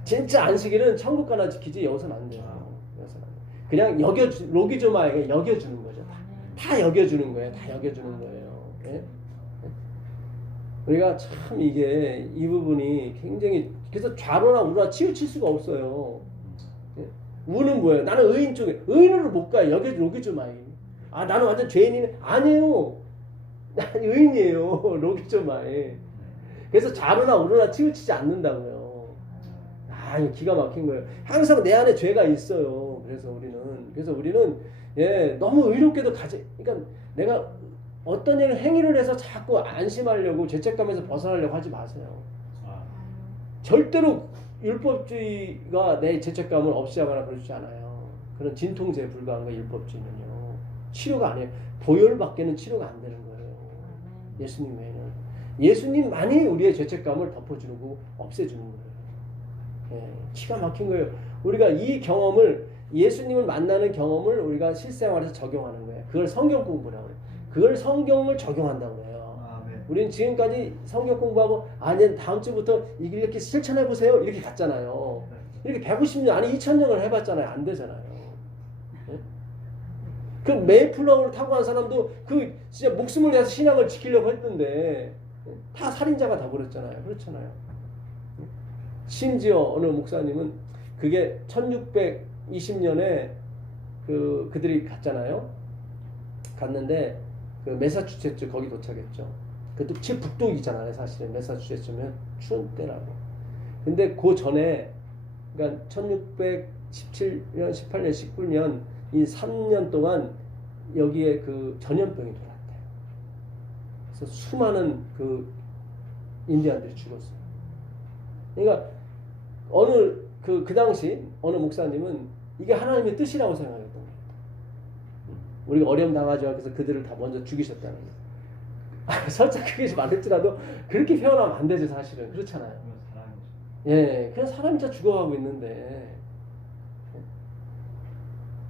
진짜 안식일은 천국 가나 지키지 여기서는 안 돼요. 여기서는 안 돼요. 그냥 로기조마에게 여겨주는 거죠. 다 여겨주는 거예요. 다 여겨주는 거예요. 네? 우리가 참 이게 이 부분이 굉장히 그래서 좌로나 우로나 치우칠 수가 없어요. 네? 우는 뭐예요? 나는 의인 쪽에 의인으로 못 가요. 로기조마에. 아 나는 완전 죄인이네. 아니에요. 난 의인이에요. 로기조마에. 그래서 좌로나 우로나 치우치지 않는다고요. 아, 기가 막힌 거예요. 항상 내 안에 죄가 있어요. 그래서 우리는 예, 너무 의롭게도 그러니까 내가 어떤 행위를 해서 자꾸 안심하려고 죄책감에서 벗어나려고 하지 마세요. 절대로 율법주의가 내 죄책감을 없이 하거나 그러지 않아요. 그런 진통제에 불과한 거 율법주의는요. 치료가 아니에요. 보혈밖에는 치료가 안 되는 거예요. 예수님 외에는. 예수님만이 우리의 죄책감을 덮어주고 없애주는 거예요. 예, 기가 막힌 거예요. 우리가 이 경험을 예수님을 만나는 경험을 우리가 실생활에서 적용하는 거예요. 그걸 성경 공부라고 해요. 그걸 성경을 적용한다고 해요. 우리는 지금까지 성경 공부하고 이제 다음 주부터 이렇게 실천해 보세요. 이렇게 갔잖아요. 이렇게 150년 아니 2000년을 해봤잖아요. 안 되잖아요. 예? 그 메이플라워를 타고 간 사람도 그 진짜 목숨을 내서 신앙을 지키려고 했던데 다 살인자가 다 버렸잖아요. 그렇잖아요. 심지어 어느 목사님은 그게 1620년에 그들이 갔잖아요. 갔는데 그 매사추세츠 거기 도착했죠. 그것도 북독이잖아요. 사실은 매사추세츠면 추운 때라고. 근데 그 전에 그러니까 1617년, 18년, 19년 이 3년 동안 여기에 그 전염병이 돌았대요. 그래서 수많은 그 인디안들이 죽었어요. 그러니까 그 당시 어느 목사님은 이게 하나님의 뜻이라고 생각했던 거예요. 우리가 어려움 당하지 않기 위해서 그들을 다 먼저 죽이셨다는 거예요. 설사 그게 말했지라도 그렇게 표현하면 안 되죠, 사실은. 그렇잖아요. 예, 그냥 사람이 다 죽어가고 있는데.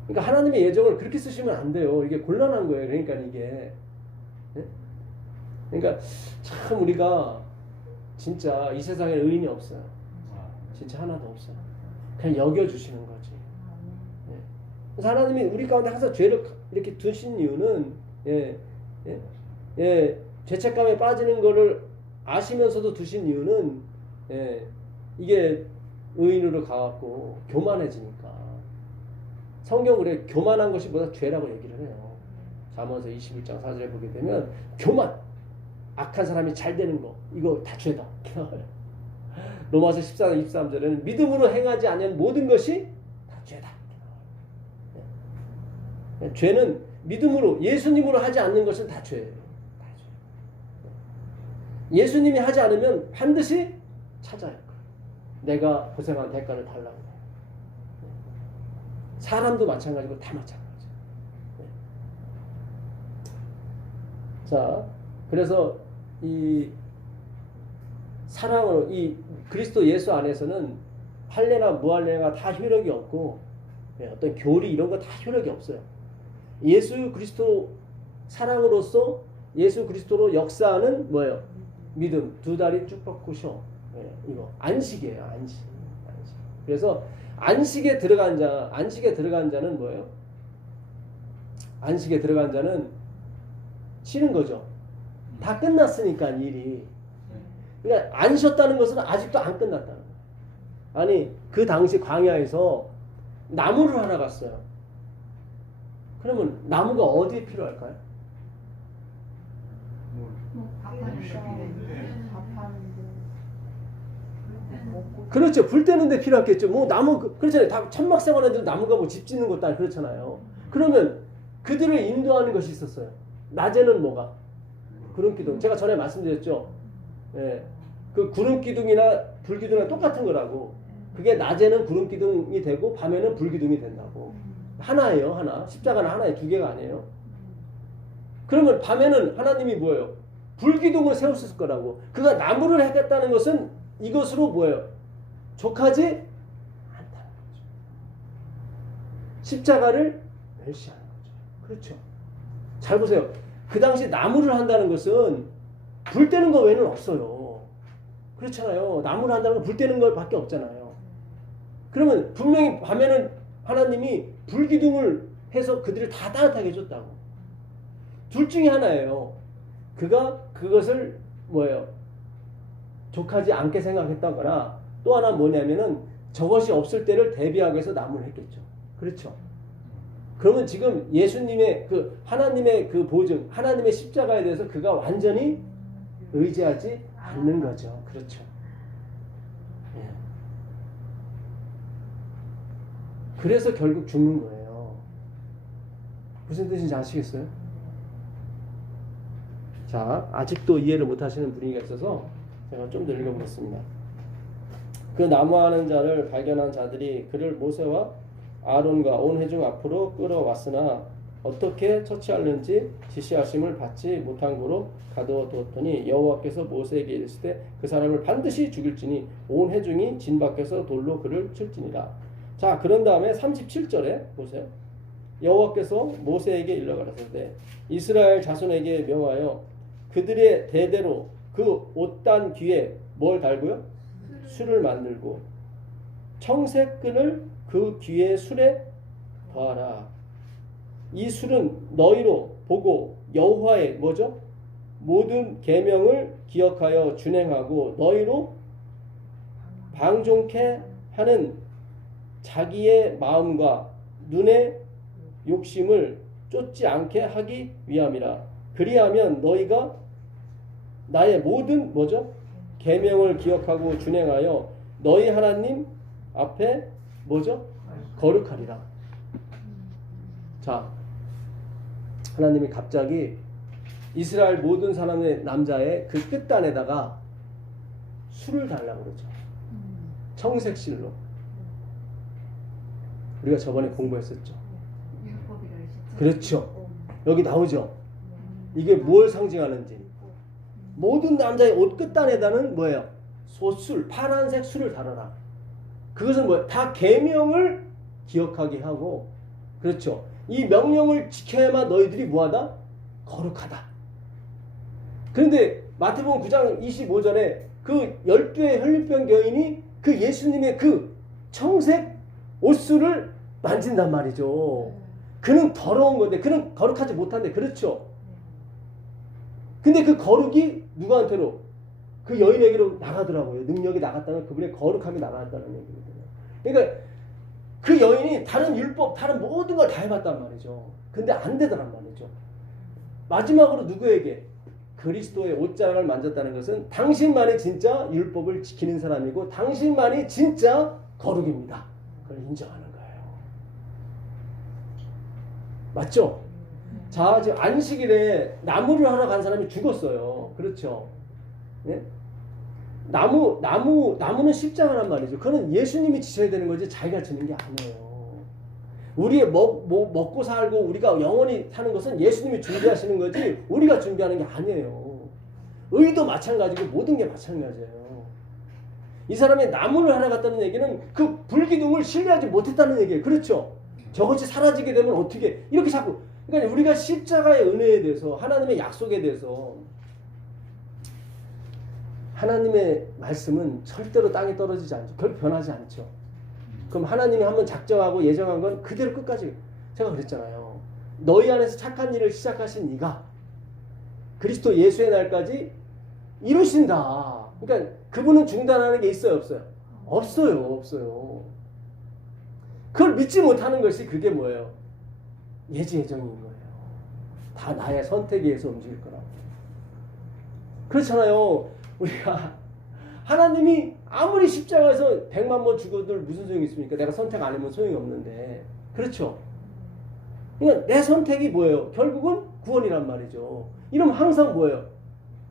그러니까 하나님의 예정을 그렇게 쓰시면 안 돼요. 이게 곤란한 거예요. 그러니까 이게. 예? 그러니까 참 우리가 진짜 이 세상에 의인이 없어요. 진짜 하나도 없어요. 그냥 여겨주시는 거지. 그래서 하나님이 우리 가운데 항상 죄를 이렇게 두신 이유는 죄책감에 빠지는 거를 아시면서도 두신 이유는 이게 의인으로 가갖고 교만해지니까. 성경 그래 교만한 것이 보다 죄라고 얘기를 해요. 잠언서 21장 4절에 보게 되면 교만, 악한 사람이 잘 되는 거 이거 다 죄다. 로마서 14장 23절에는 믿음으로 행하지 않는 모든 것이 다 죄다. 죄는 믿음으로 예수님으로 하지 않는 것은 다 죄예요. 다 죄. 예수님이 하지 않으면 반드시 찾아야 해요. 내가 고생한 대가를 달라고. 사람도 마찬가지고 다 마찬가지예요. 자, 그래서 이 사랑으로 이 그리스도 예수 안에서는 할례나 무할례가 다 효력이 없고 어떤 교리 이런 거 다 효력이 없어요. 예수 그리스도 사랑으로서 예수 그리스도로 역사하는 뭐예요? 믿음. 두 다리 쭉 뻗고 쉬어. 이거 안식이에요. 안식. 그래서 안식에 들어간 자는 뭐예요? 안식에 들어간 자는 쉬는 거죠. 다 끝났으니까 일이. 그러니까 안 쉬었다는 것은 아직도 안 끝났다는 거예요. 아니 그 당시 광야에서 나무를 하나 갔어요. 그러면 나무가 어디에 필요할까요? 그렇죠. 불 때는 데 필요했겠죠. 뭐 나무 그렇잖아요. 다 천막생활하는데 나무가 뭐 집 짓는 것도 아니고 그렇잖아요. 그러면 그들을 인도하는 것이 있었어요. 낮에는 뭐가? 구름기둥. 제가 전에 말씀드렸죠. 그 구름기둥이나 불기둥이랑 똑같은 거라고. 그게 낮에는 구름기둥이 되고 밤에는 불기둥이 된다고. 하나예요. 하나. 십자가는 하나에 두 개가 아니에요. 그러면 밤에는 하나님이 뭐예요? 불기둥을 세웠을 거라고. 그가 나무를 하겠다는 것은 이것으로 뭐예요? 족하지 않다는 거죠. 십자가를 멸시하는 거죠. 그렇죠. 잘 보세요. 그 당시 나무를 한다는 것은 불 때는 거 외에는 없어요. 그렇잖아요. 나무를 한다는 건 불 때는 것밖에 없잖아요. 그러면 분명히 밤에는 하나님이 불기둥을 해서 그들을 다 따뜻하게 해줬다고. 둘 중에 하나예요. 그가 그것을 뭐예요? 족하지 않게 생각했다거나 또 하나 뭐냐면은 저것이 없을 때를 대비하기 위해서 나무를 했겠죠. 그렇죠. 그러면 지금 예수님의 그 하나님의 그 보증, 하나님의 십자가에 대해서 그가 완전히 의지하지 않는 거죠. 그렇죠. 예. 그래서 결국 죽는 거예요. 무슨 뜻인지 아시겠어요? 자, 아직도 이해를 못 하시는 분위기가 있어서 제가 좀 더 읽어보겠습니다. 그 나무하는 자를 발견한 자들이 그를 모세와 아론과 온 회중 앞으로 끌어왔으나 어떻게 처치하는지 지시하심을 받지 못한 고로 가두어 두었더니 여호와께서 모세에게 이르시되 그 사람을 반드시 죽일지니 온 회중이 진 밖에서 돌로 그를 칠지니라. 자, 그런 다음에 37절에 보세요. 여호와께서 모세에게 일러 가라사대 이스라엘 자손에게 명하여 그들의 대대로 그 옷단 귀에 뭘 달고요? 술을 만들고 청색끈을 그 귀에 술에 더하라. 이 술은 너희로 보고 여호와의 뭐죠? 모든 계명을 기억하여 준행하고 너희로 방종케 하는 자기의 마음과 눈의 욕심을 쫓지 않게 하기 위함이라. 그리하면 너희가 나의 모든 뭐죠? 계명을 기억하고 준행하여 너희 하나님 앞에 뭐죠? 거룩하리라. 자, 하나님이 갑자기 이스라엘 모든 사람의 남자의 그 끝단에다가 술을 달라고 그러죠. 청색실로. 우리가 저번에 공부했었죠. 그렇죠. 여기 나오죠. 이게 뭘 상징하는지. 모든 남자의 옷 끝단에다는 뭐예요? 소술, 파란색 술을 달아라. 그것은 뭐예요? 다 계명을 기억하게 하고, 그렇죠. 이 명령을 지켜야만 너희들이 뭐하다? 거룩하다. 그런데 마태복음 9장 25절에 그 12의 혈류병 여인이 그 예수님의 그 청색 옷수를 만진단 말이죠. 그는 더러운 건데, 그는 거룩하지 못한데, 그렇죠? 근데 그 거룩이 누구한테로? 그 여인에게로 나가더라고요. 능력이 나갔다는, 그분의 거룩함이 나갔다는 얘기거든요. 그러니까 그 여인이 다른 율법, 다른 모든 걸 다 해봤단 말이죠. 근데 안 되더란 말이죠. 마지막으로 누구에게? 그리스도의 옷자락을 만졌다는 것은 당신만이 진짜 율법을 지키는 사람이고 당신만이 진짜 거룩입니다. 그걸 인정하는 거예요. 맞죠? 자, 지금 안식일에 나무를 하러 간 사람이 죽었어요. 그렇죠? 예? 나무는 십자가란 말이죠. 그건 예수님이 지셔야 되는 거지 자기가 지는 게 아니에요. 우리의 먹고 살고 우리가 영원히 사는 것은 예수님이 준비하시는 거지 우리가 준비하는 게 아니에요. 의도 마찬가지고 모든 게 마찬가지예요. 이 사람이 나무를 하러 갔다는 얘기는 그 불기둥을 신뢰하지 못했다는 얘기예요. 그렇죠? 저것이 사라지게 되면 어떻게 이렇게 자꾸, 그러니까 우리가 십자가의 은혜에 대해서 하나님의 약속에 대해서, 하나님의 말씀은 절대로 땅에 떨어지지 않죠. 결코 변하지 않죠. 그럼 하나님이 한번 작정하고 예정한 건 그대로 끝까지, 제가 그랬잖아요. 너희 안에서 착한 일을 시작하신 이가 그리스도 예수의 날까지 이루신다. 그러니까 그분은 중단하는 게 있어요, 없어요? 없어요. 그걸 믿지 못하는 것이 그게 뭐예요? 예지예정인 거예요. 다 나의 선택에 의해서 움직일 거라고. 그렇잖아요. 우리가 하나님이 아무리 십자가에서 100만 번 죽어도 무슨 소용이 있습니까? 내가 선택 안 하면 소용이 없는데. 그렇죠? 그러니까 내 선택이 뭐예요? 결국은 구원이란 말이죠. 이러면 항상 뭐예요?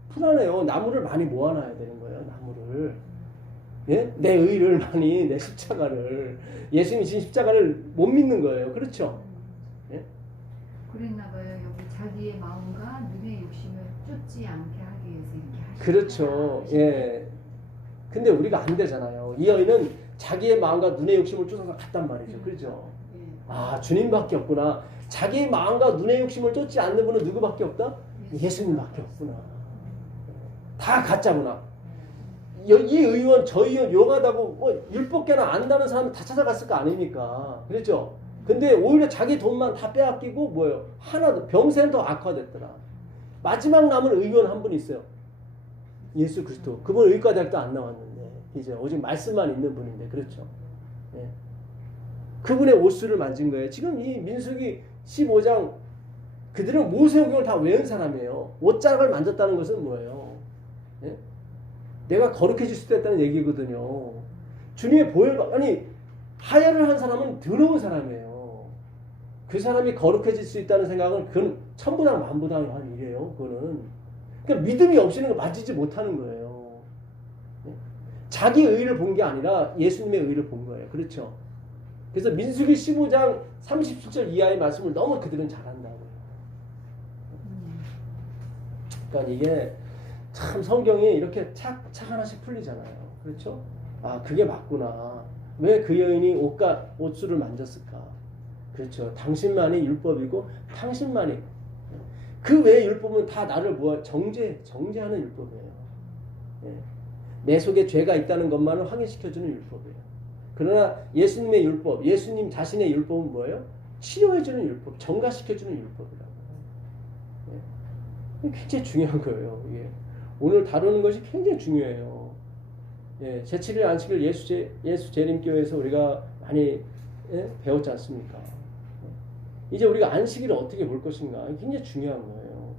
불안해요. 나무를 많이 모아놔야 되는 거예요. 나무를. 예? 내 의를 많이, 내 십자가를. 예수님이 진 십자가를 못 믿는 거예요. 그렇죠? 예? 그랬나 봐요. 여기 자기의 마음과 눈의 욕심을 쫓지 않게 하기 위해서 이렇게 하시는. 그렇죠. 예. 근데 우리가 안 되잖아요. 이 여인은 자기의 마음과 눈의 욕심을 쫓아서 갔단 말이죠. 그렇죠? 아, 주님밖에 없구나. 자기의 마음과 눈의 욕심을 쫓지 않는 분은 누구밖에 없다? 예수님밖에 없구나. 다 가짜구나. 이 의원, 저 의원 용하다고 율법계나 안다는 사람이 다 찾아갔을 거 아닙니까? 그렇죠? 근데 오히려 자기 돈만 다 빼앗기고 뭐예요? 하나도 병세는 더 악화됐더라. 마지막 남은 의원 한 분 있어요. 예수 그리스도. 그분 의과대학도 안 나왔는데 이제 오직 말씀만 있는 분인데, 그렇죠? 예. 그분의 옷수를 만진 거예요. 지금 이 민수기 15장, 그들은 모세오경을 다 외운 사람이에요. 옷자락을 만졌다는 것은 뭐예요? 예? 내가 거룩해질 수도 있다는 얘기거든요. 주님의 보혈, 아니 하야를 한 사람은 더러운 사람이에요. 그 사람이 거룩해질 수 있다는 생각은 그건 천부당 만부당 한 일이에요. 그거는. 그러니까 믿음이 없이는 만지지 못하는 거예요. 예? 자기 의를 본 게 아니라 예수님의 의를 본 거예요. 그렇죠? 그래서 민수기 15장 37절 이하의 말씀을 너무 그들은 잘한다고요. 그러니까 이게 참 성경이 이렇게 착 하나씩 풀리잖아요. 그렇죠? 아, 그게 맞구나. 왜 그 여인이 옷수를 만졌을까? 그렇죠. 당신만이 율법이고 당신만이, 그 외의 율법은 다 나를 정죄하는 율법이에요. 예. 내 속에 죄가 있다는 것만을 확인시켜주는 율법이에요. 그러나 예수님의 율법, 예수님 자신의 율법은 뭐예요? 치료해주는 율법, 정가시켜주는 율법이라고. 예. 굉장히 중요한 거예요. 이게. 오늘 다루는 것이 굉장히 중요해요. 예. 제7일 안식일 예수 재림교회에서 우리가 많이 배웠지 않습니까? 이제 우리가 안식일을 어떻게 볼 것인가 굉장히 중요한 거예요.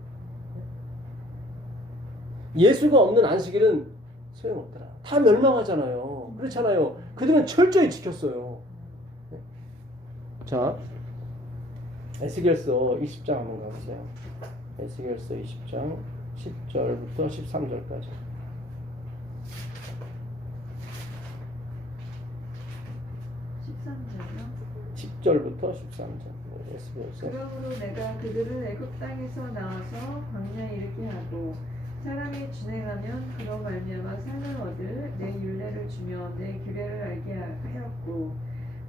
예수가 없는 안식일은 소용없더라. 다 멸망하잖아요. 그렇잖아요. 그들은 철저히 지켰어요. 자, 에스겔서 20장 한번 가보세요. 에스겔서 20장 10절부터 13절까지. 10절부터 13절. 그러므로 내가 그들을 애굽 땅에서 나와서 광야에 이르게 하고 사람이 준행하면 그로 말미암아 상을 얻을 내 율례를 주며 내 규례를 알게 하였고,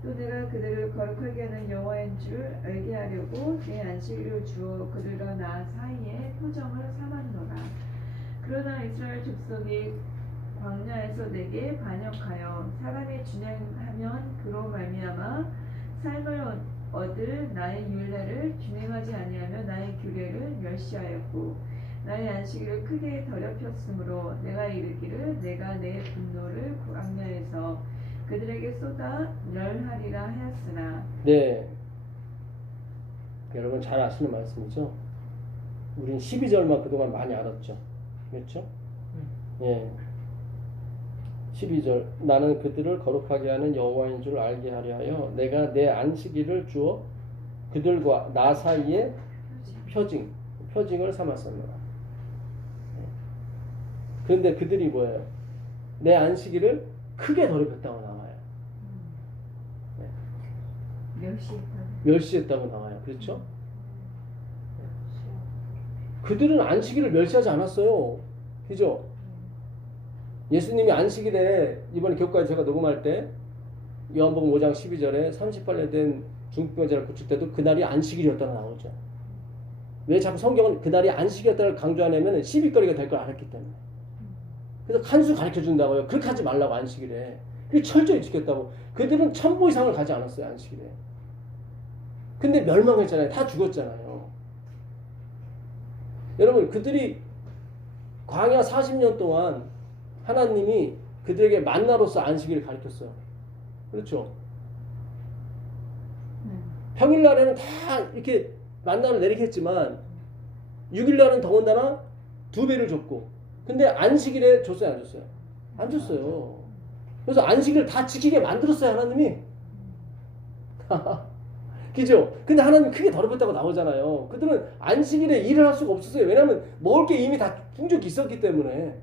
또 내가 그들을 거룩하게 하는 여호와인 줄 알게 하려고 내 안식일을 주어 그들과 나 사이에 표정을 삼았노라. 그러나 이스라엘 족속이 광야에서 내게 반역하여 사람이 준행하면 그로 말미암아 삶을 얻을 나의 율례를 준행하지 아니하며 나의 규례를 멸시하였고 나의 안식일을 크게 더럽혔으므로 내가 이르기를 내가 내 분노를 광야에서 그들에게 쏟아 멸하리라 하였으나. 네. 여러분 잘 아시는 말씀이죠. 우린 12절만 그동안 많이 알았죠. 그렇죠? 예. 12절 나는 그들을 거룩하게 하는 여호와인 줄 알게 하려 하여 내가 내 안식일을 주어 그들과 나 사이에 표징을 삼았었노라. 그런데 그들이 뭐예요? 내 안식일을 크게 더럽혔다고 나와요. 멸시했다고 나와요. 그렇죠? 그들은 안식일을 멸시하지 않았어요. 그죠? 예수님이 안식일에 이번에 교과에 제가 녹음할 때 요한복음 5장 12절에 38년 된 중풍병자를 고칠 때도 그날이 안식일이었다고 나오죠. 왜 자꾸 성경은 그날이 안식이었다를 강조하냐면 시비거리가 될 걸 알았기 때문에. 그래서 칸수 가르쳐 준다고요. 그렇게 하지 말라고 안식일에. 그게 철저히 지켰다고. 그들은 1000보 이상을 가지 않았어요. 안식일에. 근데 멸망했잖아요. 다 죽었잖아요. 여러분 그들이 광야 40년 동안 하나님이 그들에게 만나로서 안식일을 가르쳤어요. 그렇죠? 평일날에는 다 이렇게 만나를 내리게 했지만 6일날은 더군다나 2배를 줬고 근데 안식일에 줬어요? 안 줬어요? 안 줬어요. 그래서 안식일을 다 지키게 만들었어요. 하나님이. 그죠? 근데 하나님 크게 더럽혔다고 나오잖아요. 그들은 안식일에 일을 할 수가 없었어요. 왜냐하면 먹을 게 이미 다 풍족히 있었기 때문에.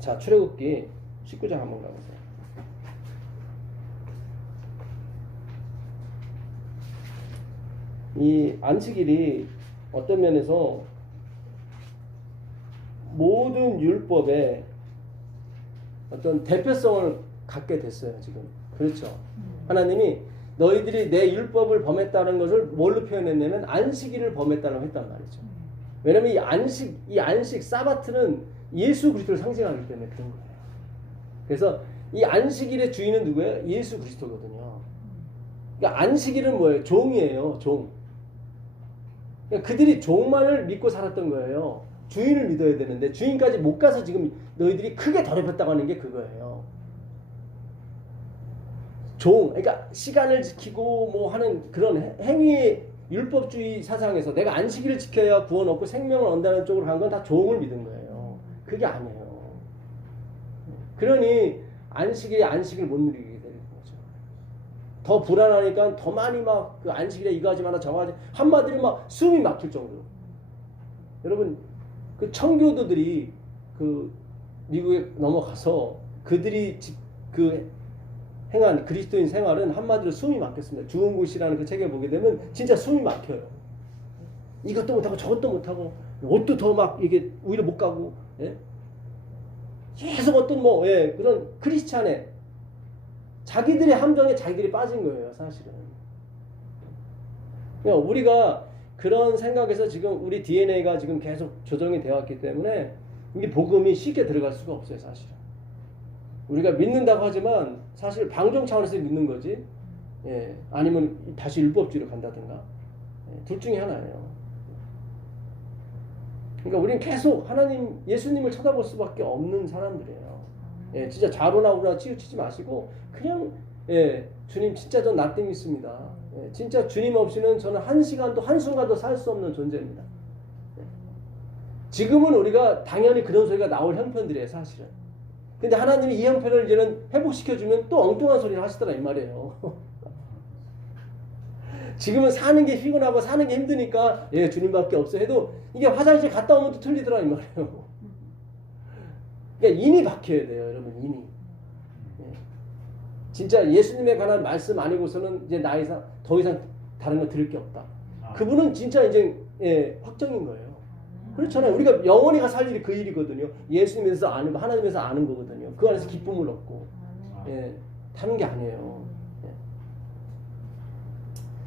자, 출애굽기 19장 한번 가보세요. 이 안식일이 어떤 면에서 모든 율법의 어떤 대표성을 갖게 됐어요. 지금. 그렇죠? 하나님이 너희들이 내 율법을 범했다는 것을 뭘로 표현했냐면 안식일을 범했다고 했단 말이죠. 왜냐하면 이 안식 사바트는 예수 그리스도를 상징하기 때문에 그런 거예요. 그래서 이 안식일의 주인은 누구예요? 예수 그리스도거든요. 그러니까 안식일은 뭐예요? 종이에요. 종. 그러니까 그들이 종만을 믿고 살았던 거예요. 주인을 믿어야 되는데 주인까지 못 가서 지금 너희들이 크게 더럽혔다고 하는 게 그거예요. 종, 그러니까 시간을 지키고 뭐 하는 그런 행위의 율법주의 사상에서 내가 안식일을 지켜야 구원 얻고 생명을 얻는다는 쪽으로 간 건 다 종을 믿은 거예요. 그게 아니에요. 그러니 안식을 못 누리게 되는 거죠. 더 불안하니까 더 많이 막 그 안식일에 이거 하지 마라 저거 하지 한마디로 막 숨이 막힐 정도로. 여러분 그 청교도들이 그 미국에 넘어가서 그들이 그 행한 그리스도인 생활은 한마디로 숨이 막혔습니다. 죽은 곳이라는 그 책에 보게 되면 진짜 숨이 막혀요. 이것도 못하고 저것도 못하고 옷도 더 막 이게 오히려 못 가고 예? 계속 어떤 뭐 예, 그런 크리스찬의 자기들의 함정에 자기들이 빠진 거예요. 사실은. 그러니까 우리가 그런 생각에서 지금 우리 DNA가 지금 계속 조정이 되어 왔기 때문에 이 복음이 쉽게 들어갈 수가 없어요. 사실은. 우리가 믿는다고 하지만 사실 방종 차원에서 믿는 거지 예, 아니면 다시 율법주의로 간다든가 예, 둘 중에 하나예요. 그러니까 우리는 계속 하나님 예수님을 쳐다볼 수밖에 없는 사람들이에요. 예, 진짜 좌로나 우로나 치우치지 마시고 그냥 예, 주님 진짜 전 나띵 믿습니다. 예, 진짜 주님 없이는 저는 한 시간도 한순간도 살 수 없는 존재입니다. 예. 지금은 우리가 당연히 그런 소리가 나올 형편들이에요. 사실은. 근데 하나님이 이 형편을 이제는 회복시켜주면 또 엉뚱한 소리를 하시더라 이 말이에요. 지금은 사는 게 피곤하고 사는 게 힘드니까 예 주님밖에 없어 해도 이게 화장실 갔다 오면 또 틀리더라 이 말이에요. 그러니까 인이 박혀야 돼요 여러분. 인이. 예. 진짜 예수님에 관한 말씀 아니고서는 이제 나 이상 더 이상 다른 거 들을 게 없다. 그분은 진짜 이제 예, 확정인 거예요. 그렇잖아요. 우리가 영원히 살 일이 그 일이거든요. 예수님에서 아는 거, 하나님에서 아는 거거든요. 그 안에서 기쁨을 얻고, 예, 타는 게 아니에요. 예.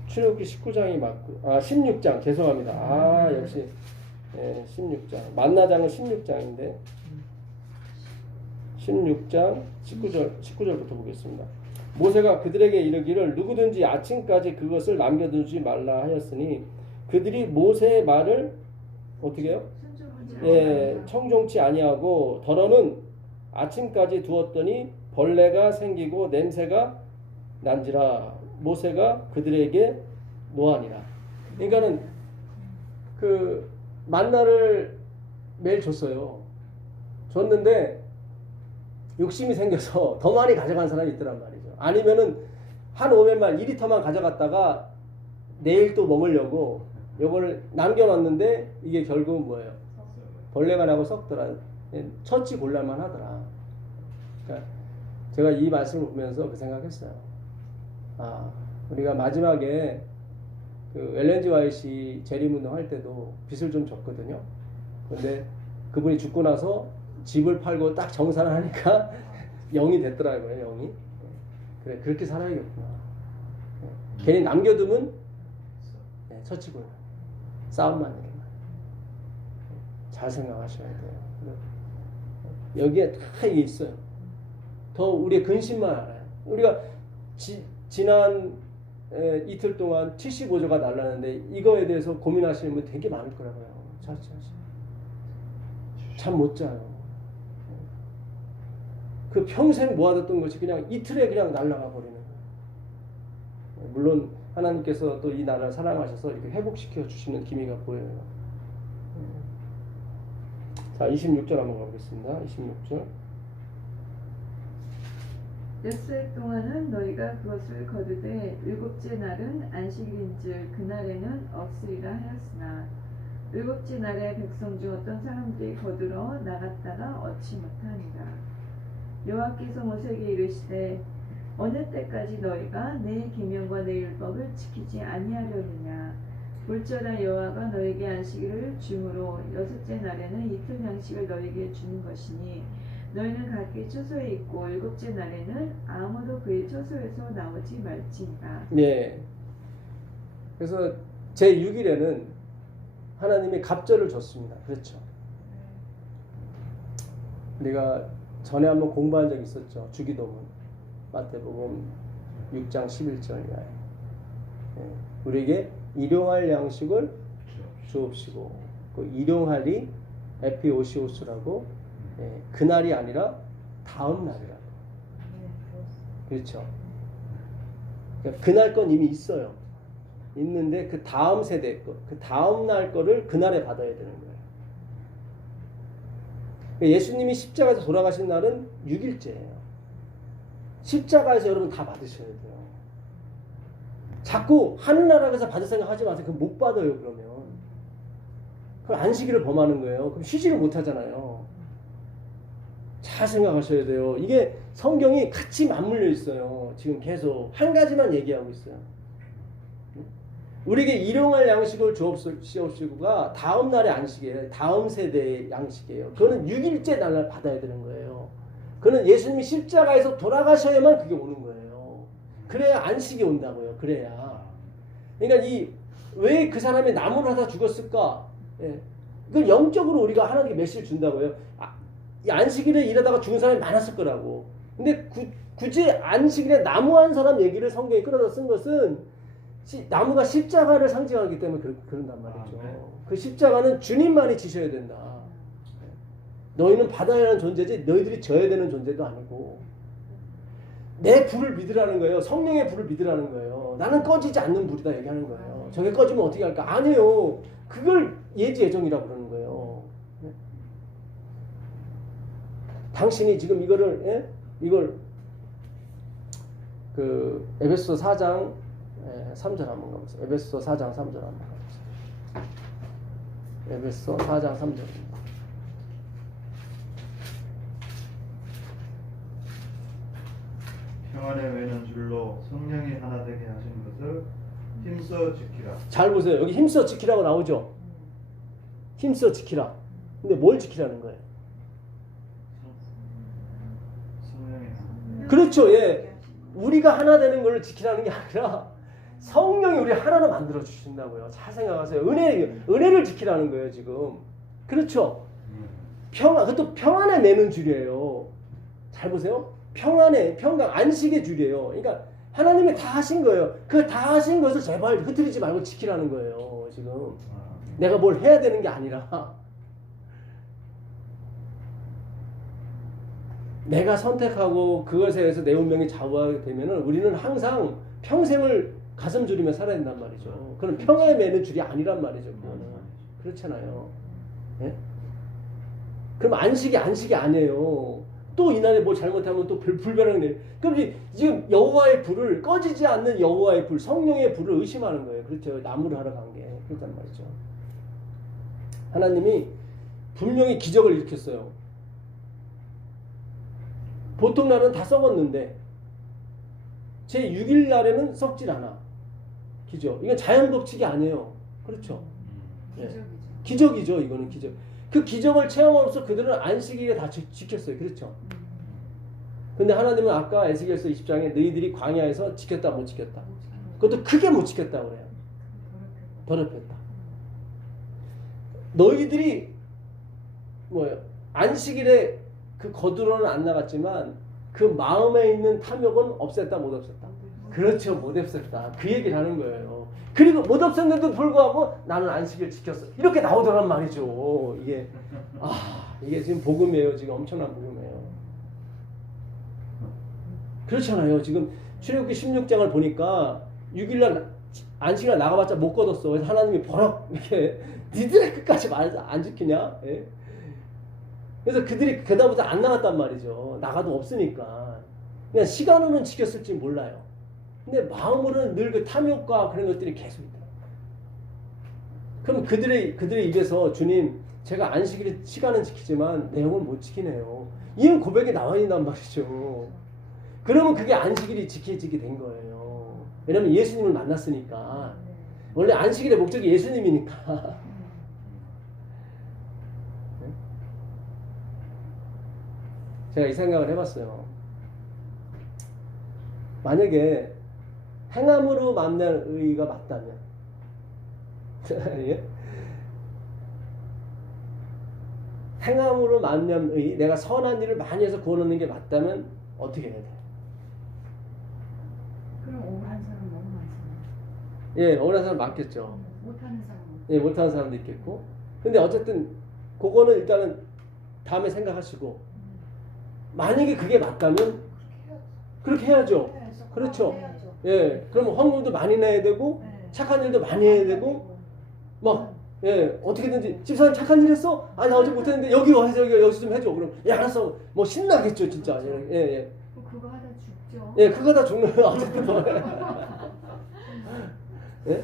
출애굽기 19장이 맞고, 16장 죄송합니다. 역시 예, 16장. 만나장은 16장인데 16장 19절부터 보겠습니다. 모세가 그들에게 이르기를 누구든지 아침까지 그것을 남겨두지 말라 하였으니 그들이 모세의 말을 어떻게 해요? 예, 청종치 아니하고 더러는 아침까지 두었더니 벌레가 생기고 냄새가 난지라 모세가 그들에게 노하니라. 그러니까는 그 만나를 매일 줬어요. 줬는데 욕심이 생겨서 더 많이 가져간 사람이 있더란 말이죠. 아니면은 한 오면만 2리터만 가져갔다가 내일 또 먹으려고 요걸 남겨놨는데 이게 결국은 뭐예요? 벌레가 나고 썩더라. 처치 곤란만 하더라. 그러니까 제가 이 말씀을 보면서 그 생각했어요. 아, 우리가 마지막에 그 엘렌지 와이시 재림운동 할 때도 빚을 좀 졌거든요. 근데 그분이 죽고 나서 집을 팔고 딱 정산을 하니까 0이 됐더라고요. 0이. 그래, 그렇게 살아야겠구나. 괜히 남겨두면 처치곤란, 싸움만 내는 거예요. 잘 생각하셔야 돼요. 여기에 다 이게 있어요. 더 우리의 근심만 알아요. 우리가 지난 이틀 동안 75조가 날랐는데 이거에 대해서 고민하시는 분 되게 많을 거라고요. 잠 못 자요. 그 평생 모아뒀던 것이 그냥 이틀에 그냥 날아가 버리는 거예요. 물론 하나님께서 또 이 나라를 사랑하셔서 이렇게 회복시켜 주시는 기미가 보여요. 자, 26절 한번 가보겠습니다. 26절. 엿새 동안은 너희가 그것을 거두되 일곱째 날은 안식일인즉 그날에는 없으리라 하였으나 일곱째 날에 백성 중 어떤 사람들이 거두러 나갔다가 얻지 못하니라. 여호와께서 모세에게 이르시되 어느 때까지 너희가 내 계명과 내 율법을 지키지 아니하려느냐. 볼지어다 여호와가 너에게 안식일을 주므로 여섯째 날에는 이틀 양식을 너에게 주는 것이니 너희는 각기 처소에 있고 일곱째 날에는 아무도 그의 처소에서 나오지 말지니라. 네. 그래서 제 6일에는 하나님이 갑절을 줬습니다. 그렇죠. 우리가 전에 한번 공부한 적이 있었죠. 주기도문 마태복음 6장 11절이야. 우리에게 일용할 양식을 주옵시고 그 일용할이 에피오시오스라고 그날이 아니라 다음 날이라고. 그렇죠. 그러니까 그날 건 이미 있어요. 있는데 그 다음 세대 거, 그 다음 날 거를 그날에 받아야 되는 거예요. 예수님이 십자가에서 돌아가신 날은 6일째예요. 십자가에서 여러분 다 받으셔야 돼요. 자꾸 하늘나라에서 받을 생각 하지 마세요. 그럼 못 받아요. 그러면 그럼 안식일을 범하는 거예요. 그럼 쉬지를 못하잖아요. 잘 생각하셔야 돼요. 이게 성경이 같이 맞물려 있어요. 지금 계속 한 가지만 얘기하고 있어요. 우리에게 일용할 양식을 주옵시고가 다음 날의 안식이에요. 다음 세대의 양식이에요. 그거는 6일째 날을 받아야 되는 거예요. 그거는 예수님이 십자가에서 돌아가셔야만 그게 오는 거예요. 그래야 안식이 온다고요. 그래야. 그러니까 왜 그 사람이 나무를 하다 죽었을까? 예. 이걸 영적으로 우리가 하나님께 메시지를 준다고요. 이 안식일에 일하다가 죽은 사람이 많았을 거라고. 근데 굳이 안식일에 나무 한 사람 얘기를 성경에 끌어다 쓴 것은 나무가 십자가를 상징하기 때문에 그런단 말이죠. 그 십자가는 주님만이 지셔야 된다. 너희는 받아야 하는 존재지 너희들이 져야 되는 존재도 아니고 내 불을 믿으라는 거예요. 성령의 불을 믿으라는 거예요. 나는 꺼지지 않는 불이다 얘기하는 거예요. 저게 꺼지면 어떻게 할까? 아니에요. 그걸 예지예정이라고 그러는 거예요. 당신이 지금 이걸 그 에베소 4장 3절 한번 가보세요. 에베소 4장 3절 한번 가보세요. 에베소 4장 3절입니다. 평안에 매는 줄로 성령이 하나 되게 하신 것을 힘써 지키라. 잘 보세요. 여기 힘써 지키라고 나오죠. 힘써 지키라. 근데 뭘 지키라는 거예요? 성령이 하나. 그렇죠. 예. 우리가 하나 되는 걸 지키라는 게 아니라 성령이 우리 하나로 만들어 주신다고요. 잘 생각하세요. 은혜를 지키라는 거예요 지금. 그렇죠? 평안, 그것도 평안에 매는 줄이에요. 잘 보세요. 평강, 안식의 줄이에요. 그러니까 하나님이 다 하신 거예요. 그 다 하신 것을 제발 흐트리지 말고 지키라는 거예요 지금. 내가 뭘 해야 되는 게 아니라 내가 선택하고 그것에 의해서 내 운명이 좌우하게 되면은 우리는 항상 평생을 가슴 졸이며 살아야 된단 말이죠. 그럼 평화에 매는 줄이 아니란 말이죠. 그거는. 그렇잖아요. 예? 그럼 안식이 아니에요. 또 이날에 뭐 잘못하면 또 불변하게 돼요. 그럼 지금 여호와의 불을, 꺼지지 않는 여호와의 불, 성령의 불을 의심하는 거예요. 그렇죠. 나무를 하러 간 게. 그렇단 말이죠. 하나님이 분명히 기적을 일으켰어요. 보통 날은 다 썩었는데 제 6일 날에는 썩질 않아. 기적. 이건 자연 법칙이 아니에요. 그렇죠. 예. 기적이죠. 이거는 기적. 그 기적을 체험함으로써 그들은 안식일에 다 지켰어요. 그렇죠. 근데 하나님은 아까 에스겔서 20장에 너희들이 광야에서 지켰다 못 지켰다. 그것도 크게 못 지켰다고 그래요. 더럽혔다. 너희들이 뭐예요? 안식일에 그 거두로는 안 나갔지만 그 마음에 있는 탐욕은 없앴다 못 없앴다. 그렇죠. 못 없앴다. 그 얘기를 하는 거예요. 그리고 못 없앴는데도 불구하고 나는 안식일 지켰어. 이렇게 나오더란 말이죠. 이게 지금 복음이에요. 지금 엄청난 복음이에요. 그렇잖아요. 지금 출애굽기 16장을 보니까 6일날 안식일 나가봤자 못 거뒀어. 그래서 하나님이 버럭 이렇게 니들의 끝까지 말해서 안 지키냐? 예? 그래서 그들이 그다음부터 안 나갔단 말이죠. 나가도 없으니까. 그냥 시간으로는 지켰을지 몰라요. 근데 마음으로는 늘 그 탐욕과 그런 것들이 계속 있다. 그럼 그들의 입에서 주님, 제가 안식일 시간은 지키지만 내용을 못 지키네요. 이런 고백이 나와 있단 말이죠. 그러면 그게 안식일이 지켜지게 된 거예요. 왜냐면 예수님을 만났으니까. 원래 안식일의 목적이 예수님이니까. 제가 이 생각을 해봤어요. 만약에 행함으로 만날 의의가 맞다면 예? 행함으로 만난 의의, 내가 선한 일을 많이 해서 구원 얻는 게 맞다면 어떻게 해야 돼? 그럼 억울한 사람 너무 많잖아요. 예, 억울한 사람 많겠죠. 못하는 사람. 예, 못하는 사람도 있겠고. 근데 어쨌든 그거는 일단은 다음에 생각하시고, 만약에 그게 맞다면 그렇게 해야죠. 그렇죠. 예, 그럼 헌금도 많이 내야 되고 착한 일도 많이 해야 되고 막 예, 어떻게든지 집사님 착한 일 했어? 아, 나 어제 못했는데 여기 와서 여기서 좀 해줘. 그럼 예, 알았어. 뭐 신나겠죠, 진짜. 예, 예. 그거 하다 죽죠. 예, 그거 다 죽는 거 어쨌든 뭐. 예?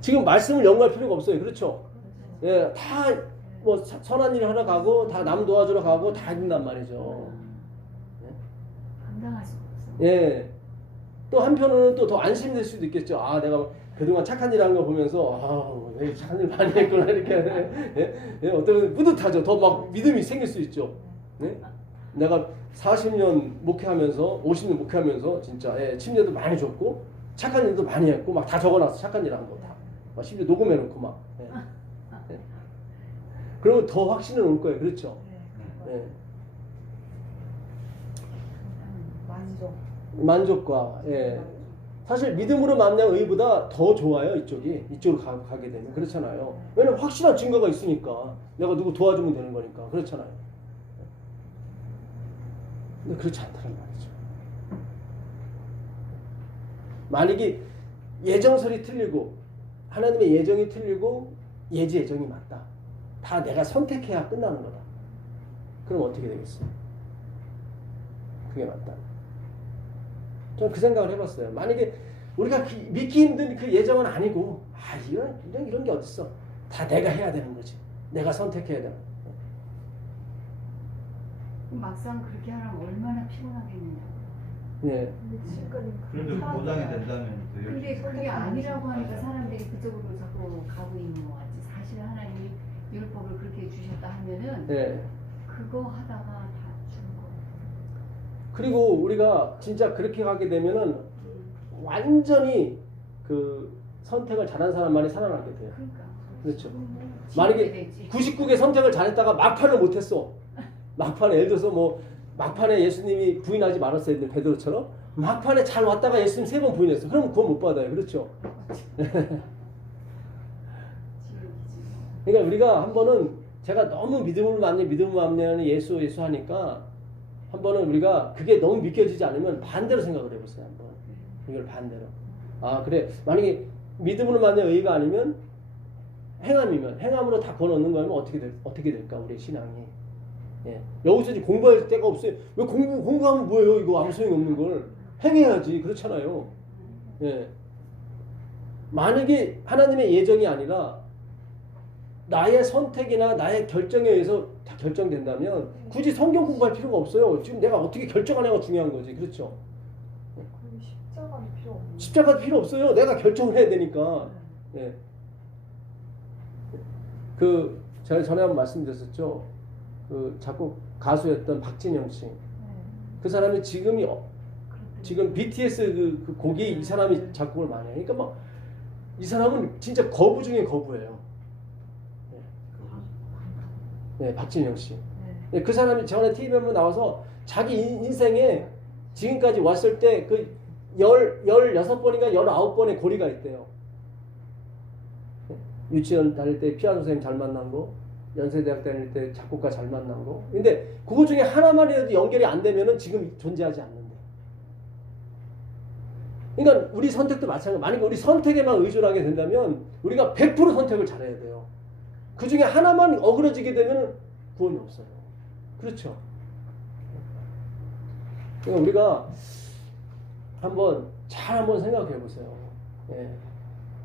지금 말씀을 연구할 필요가 없어요. 그렇죠? 예, 다 뭐 선한 일 하러 가고 다 남 도와주러 가고 다 해준단 말이죠. 감당할 수가 없어. 예. 또 한편으로는 또 더 안심될 수도 있겠죠. 아, 내가 그동안 착한 일 한 거 보면서 왜 착한 일 많이 했구나 이렇게 예? 예? 어떤 뿌듯하죠. 더 막 믿음이 생길 수 있죠. 예? 내가 40년 목회하면서 50년 목회하면서 진짜 예, 침례도 많이 줬고 착한 일도 많이 했고 막 다 적어놨어. 착한 일 한 거 다. 막 심지어 녹음해놓고 막. 예. 예. 그러면 더 확신을 올 거예요. 그렇죠? 예. 만족과 예. 사실 믿음으로 만난 의보다 더 좋아요. 이쪽으로 가게 되면 그렇잖아요. 왜냐면 확실한 증거가 있으니까 내가 누구 도와주면 되는 거니까 그렇잖아요. 근데 그렇지 않다는 말이죠. 만약에 예정설이 틀리고 하나님의 예정이 틀리고 예지 예정이 맞다. 다 내가 선택해야 끝나는 거다. 그럼 어떻게 되겠어요? 그게 맞다. 저는 그 생각을 해봤어요. 만약에 우리가 믿기 힘든 그 예정은 아니고, 이런 게 어딨어. 다 내가 해야 되는 거지. 내가 선택해야 되는 거지. 막상 그렇게 하면 얼마나 피곤하겠느냐고. 네. 그래도 보장이 된다면 또 근데 그게 아니라고 하니까 사람들이 그쪽으로 자꾸 가고 있는 것 같지. 사실 하나님이 율법을 그렇게 주셨다 하면은 네. 그거 하다가 다 죽는 거. 그리고 우리가 진짜 그렇게 가게 되면은 완전히 그 선택을 잘한 사람만이 살아남게 돼요. 그러니까. 그렇죠. 지옥이 만약에 되지. 99개 선택을 잘했다가 막판을 못했어. 막판에 예를 들어서 뭐 막판에 예수님이 부인하지 말았어야 되는 베드로처럼 막판에 잘 왔다가 예수님 3번 부인했어. 그럼 그건 못 받아요. 그렇죠. 지옥이지. 그러니까 우리가 한 번은 제가 너무 믿음을 만나는 예수 하니까 한 번은 우리가 그게 너무 믿겨지지 않으면 반대로 생각을 해보세요. 한번 이걸 반대로. 아 그래 만약에 믿음으로 만난 의가 아니면 행함이면 행함으로 다 거넣는 거면 어떻게 될까 우리 신앙이. 예. 여기서 이제 공부할 데가 없어요. 왜 공부하면 뭐예요? 이거 아무 소용이 없는 걸 행해야지. 그렇잖아요. 예. 만약에 하나님의 예정이 아니라 나의 선택이나 나의 결정에 의해서 다 결정된다면 굳이 성경 공부할 필요가 없어요. 지금 내가 어떻게 결정하냐가 중요한 거지. 그렇죠? 그럼 십자가는 필요 없는. 십자가 필요 없어요. 내가 결정을 해야 되니까. 예. 그 제가 전에 한번 말씀드렸었죠. 그 작곡 가수였던 박진영 씨. 그 사람이 지금 BTS 그 곡이 이 사람이 작곡을 많이 해요. 그러니까 막 이 사람은 진짜 거부 중에 거부예요. 네, 박진영 씨. 네, 그 사람이 전에 TV에 한번 나와서 자기 인생에 지금까지 왔을 때 그 16번인가 19번의 고리가 있대요. 유치원 다닐 때 피아노 선생님 잘 만난 거, 연세대학 다닐 때 작곡가 잘 만난 거. 근데 그거 중에 하나만이라도 연결이 안 되면은 지금 존재하지 않는데. 그러니까 우리 선택도 마찬가지. 만약에 우리 선택에만 의존하게 된다면 우리가 100% 선택을 잘해야 돼요. 그 중에 하나만 어그러지게 되면 구원이 없어요. 그렇죠? 그러니까 우리가 한번 생각해 보세요. 예.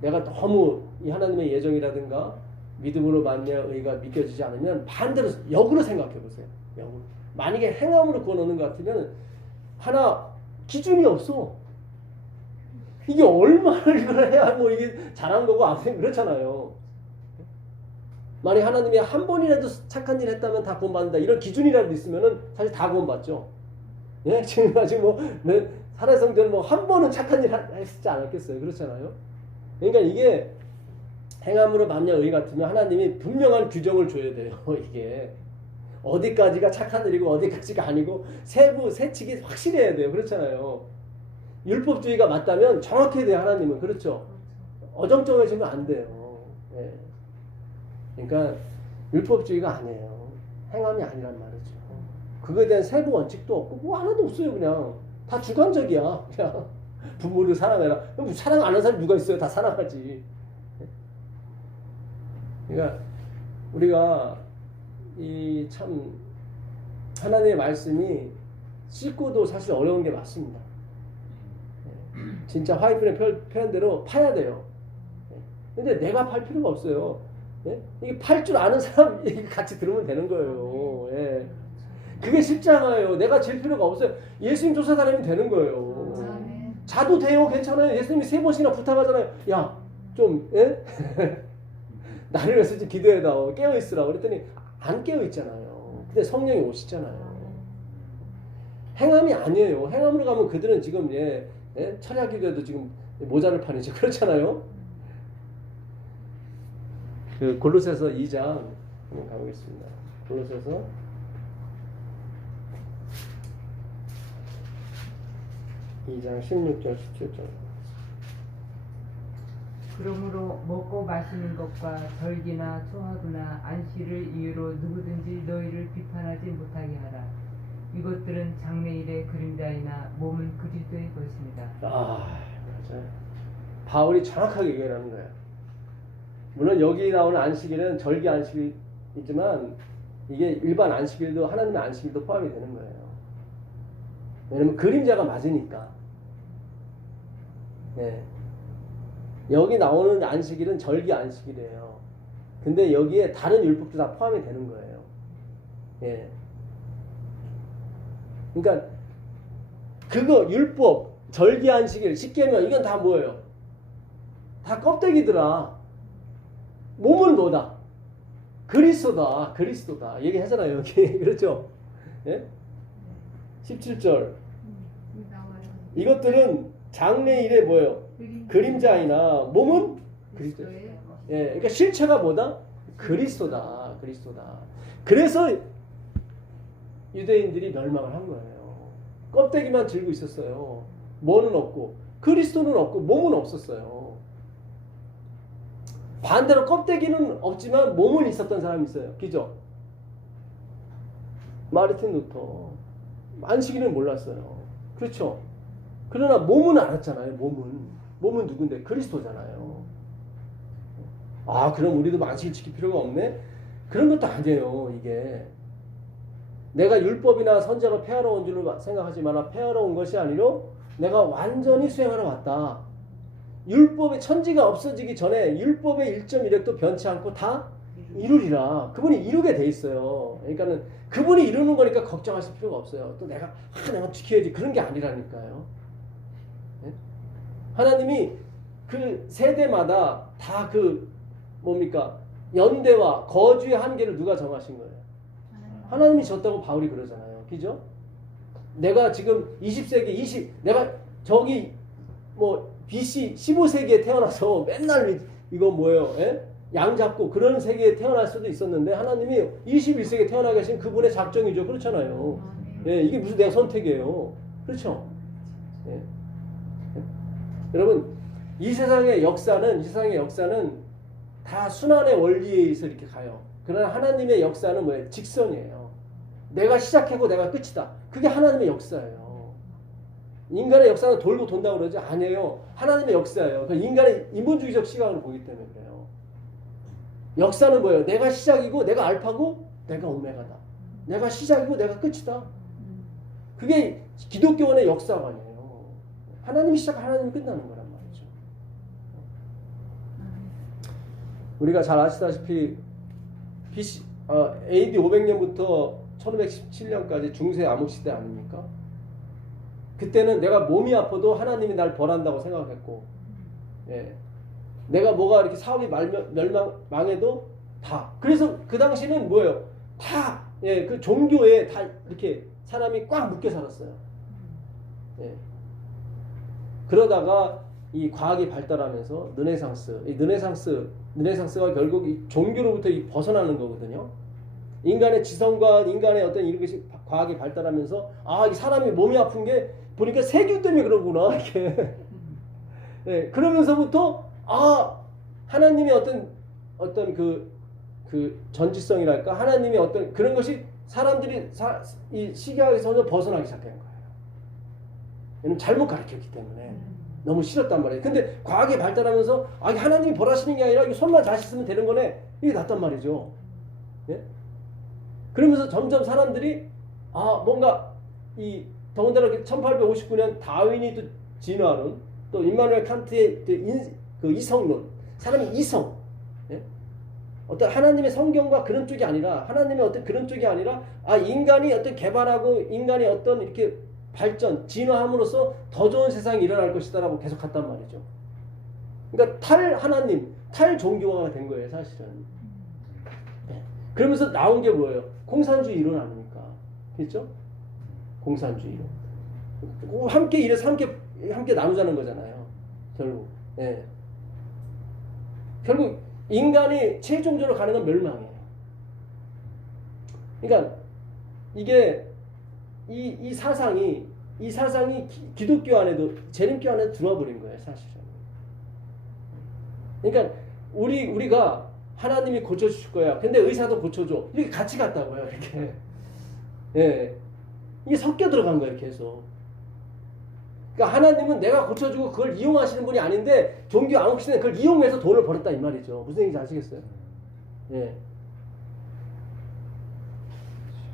내가 너무 이 하나님의 예정이라든가 믿음으로 만나야 의가 믿겨지지 않으면 반대로 역으로 생각해 보세요. 역으로. 만약에 행함으로 구원 얻는 것 같으면 하나 기준이 없어. 이게 얼마나 이걸 해야 뭐 이게 잘한 거고 아무튼 그렇잖아요. 만약 하나님이 한 번이라도 착한 일 했다면 다 구원받는다 이런 기준이라도 있으면은 사실 다 구원받죠. 예? 지금까지 뭐 살아성전은 뭐 한 번은 착한 일 했지 않았겠어요. 그렇잖아요. 그러니까 이게 행함으로 만냐 의 같으면 하나님이 분명한 규정을 줘야 돼요. 이게 어디까지가 착한 일이고 어디까지가 아니고 세칙이 확실해야 돼요. 그렇잖아요. 율법주의가 맞다면 정확해야 돼요. 하나님은. 그렇죠. 어정쩡해지면 안 돼요. 예. 그러니까 율법주의가 아니에요. 행함이 아니란 말이죠. 그거에 대한 세부 원칙도 없고 뭐 하나도 없어요. 그냥 다 주관적이야. 그냥 부모를 사랑해라. 그럼 사랑 안 하는 사람이 누가 있어요? 다 사랑하지. 그러니까 우리가 이 참 하나님의 말씀이 씻고도 사실 어려운 게 맞습니다. 진짜 화이트의 표현대로 파야 돼요. 근데 내가 팔 필요가 없어요. 이게 팔 줄 아는 사람 같이 들으면 되는 거예요. 예. 그게 십자가예요. 내가 질 필요가 없어요. 예수님 쫓아다니면 되는 거예요. 자도 돼요. 괜찮아요. 예수님이 3번씩이나 부탁하잖아요. 야, 좀 예? 나를 위해서 좀 기도해다오. 깨어있으라. 그랬더니 안 깨어있잖아요. 근데 성령이 오시잖아요. 행함이 아니에요. 행함으로 가면 그들은 지금 철야 기도에도 지금 모자를 파니죠. 그렇잖아요. 그 골로새서 2장 한번 가보겠습니다. 골로새서 2장 16절 17절. 그러므로 먹고 마시는 것과 절기나 초하루나 안식일을 이유로 누구든지 너희를 비판하지 못하게 하라. 이것들은 장래일의 그림자이나 몸은 그리스도의 것입니다. 아, 맞아요. 바울이 정확하게 얘기하는 거예요. 물론 여기 나오는 안식일은 절기 안식일이지만 이게 일반 안식일도 하나님의 안식일도 포함이 되는 거예요. 왜냐면 그림자가 맞으니까. 네. 여기 나오는 안식일은 절기 안식일이에요. 근데 여기에 다른 율법도 다 포함이 되는 거예요. 예. 그러니까 그거 율법, 절기 안식일, 십계명 이건 다 뭐예요? 다 껍데기더라. 몸은 뭐다? 그리스도다. 얘기하잖아요. 여기 그렇죠? 예? 17절. 이것들은 장래일의 뭐예요? 그림자이나 몸은 그리스도. 예, 그러니까 실체가 뭐다? 그리스도다. 그리스도다. 그래서 유대인들이 멸망을 한 거예요. 껍데기만 들고 있었어요. 뭐는 없고 그리스도는 없고 몸은 없었어요. 반대로 껍데기는 없지만 몸은 있었던 사람이 있어요. 그죠? 마르틴 루터. 안식일은 몰랐어요. 그렇죠? 그러나 몸은 알았잖아요. 몸은 누군데? 그리스도잖아요. 아, 그럼 우리도 안식일 지킬 필요가 없네? 그런 것도 아니에요. 이게 내가 율법이나 선제로 폐하러 온 줄로 생각하지만 폐하러 온 것이 아니로 내가 완전히 수행하러 왔다. 율법의 천지가 없어지기 전에 율법의 1.1획도 변치 않고 다 이루리라. 그분이 이루게 돼 있어요. 그러니까는 그분이 이루는 거니까 걱정하실 필요가 없어요. 또 내가 지켜야지 그런 게 아니라니까요. 네? 하나님이 그 세대마다 다 그 뭡니까? 연대와 거주의 한계를 누가 정하신 거예요? 하나님이 줬다고 바울이 그러잖아요. 그죠? 내가 지금 20세기 내가 저기 뭐 BC 15세기에 태어나서 맨날 이거 뭐예요? 예? 양 잡고 그런 세계에 태어날 수도 있었는데 하나님이 21세기에 태어나 계신 그분의 작정이죠. 그렇잖아요. 예, 이게 무슨 내가 선택이에요. 그렇죠? 예. 여러분, 이 세상의 역사는 다 순환의 원리에 의해서 이렇게 가요. 그러나 하나님의 역사는 뭐예요? 직선이에요. 내가 시작하고 내가 끝이다. 그게 하나님의 역사예요. 인간의 역사는 돌고 돈다고 그러지? 아니에요. 하나님의 역사예요. 인간의 인본주의적 시각으로 보기 때문에 그래요. 역사는 뭐예요? 내가 시작이고 내가 알파고 내가 오메가다. 내가 시작이고 내가 끝이다. 그게 기독교원의 역사관이에요. 하나님이 시작하고 하나님이 끝나는 거란 말이죠. 우리가 잘 아시다시피 AD 500년부터 1517년까지 중세 암흑시대 아닙니까? 그때는 내가 몸이 아파도 하나님이 날 벌한다고 생각했고, 예. 내가 뭐가 이렇게 사업이 망해도 다. 그래서 그 당시는 뭐예요? 다, 예, 그 종교에 다 이렇게 사람이 꽉 묶여 살았어요. 예. 그러다가 이 과학이 발달하면서 르네상스가 결국 이 종교로부터 벗어나는 거거든요. 인간의 지성과 인간의 어떤 이런 것이 과학이 발달하면서 이 사람이 몸이 아픈 게 보니까 세균 때문에 그러구나 이렇게. 네, 그러면서부터 하나님의 어떤 그 전지성이랄까 하나님의 어떤 그런 것이 사람들이 이 시기학에서 벗어나기 시작한 거예요. 왜냐면 잘못 가르쳤기 때문에 너무 싫었단 말이에요. 근데 과학이 발달하면서 하나님이 벌하시는 게 아니라 손만 잘 씻으면 되는 거네 이게 낫단 말이죠. 네? 그러면서 점점 사람들이 뭔가 이 더군다나 1859년 다윈이 또 진화론 또 임마누엘 칸트의 그 이성론 사람이 이성 예? 어떤 하나님의 성경과 그런 쪽이 아니라 하나님의 어떤 그런 쪽이 아니라 인간이 어떤 개발하고 인간이 어떤 이렇게 발전 진화함으로써 더 좋은 세상이 일어날 것이다라고 계속 갔단 말이죠. 그러니까 탈하나님 탈종교화가 된 거예요 사실은. 네. 그러면서 나온 게 뭐예요? 공산주의 이론 아닙니까? 그렇죠? 공산주의 이론. 함께 일해서 함께 나누자는 거잖아요. 결국. 예. 결국 인간이 최종적으로 가는 건 멸망이에요. 그러니까 이게 이 사상이 기독교 안에도 재림교 안에 들어와 버린 거예요, 사실은. 그러니까 우리가 하나님이 고쳐주실 거야. 근데 의사도 고쳐줘. 이렇게 같이 갔다고요, 이렇게. 예. 이게 섞여 들어간 거예요, 계속. 그러니까 하나님은 내가 고쳐주고 그걸 이용하시는 분이 아닌데 종교 암흑시대는 그걸 이용해서 돈을 벌었다 이 말이죠. 무슨 얘기인지 아시겠어요? 예.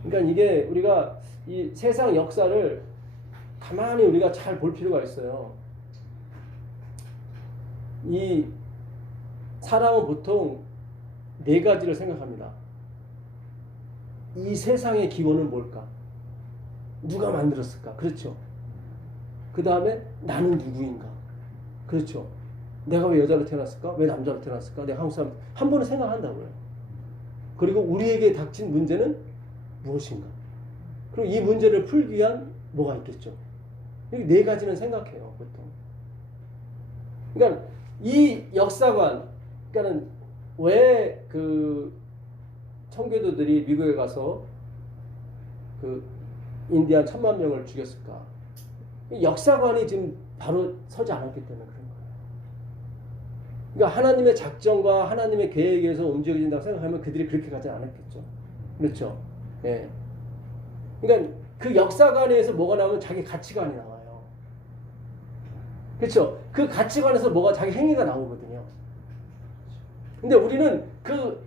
그러니까 이게 우리가 이 세상 역사를 가만히 우리가 잘 볼 필요가 있어요. 이 사람은 보통 네 가지를 생각합니다. 이 세상의 기원은 뭘까? 누가 만들었을까? 그렇죠. 그 다음에 나는 누구인가? 그렇죠. 내가 왜 여자로 태어났을까? 왜 남자로 태어났을까? 내가 한국 사람 한 번은 생각한다고요. 그리고 우리에게 닥친 문제는 무엇인가? 그리고 이 문제를 풀기 위한 뭐가 있겠죠. 이 네 가지는 생각해요, 보통. 그러니까 이 역사관, 그러니까는 왜 그 청교도들이 미국에 가서 그 인디안 1,000만 명을 죽였을까? 이 역사관이 지금 바로 서지 않았기 때문에 그런 거예요. 그러니까 하나님의 작정과 하나님의 계획에서 움직여진다고 생각하면 그들이 그렇게 가지 않았겠죠. 그렇죠? 예. 그러니까 그 역사관에서 뭐가 나오면 자기 가치관이 나와요. 그렇죠? 그 가치관에서 뭐가 자기 행위가 나오거든요. 근데 우리는 그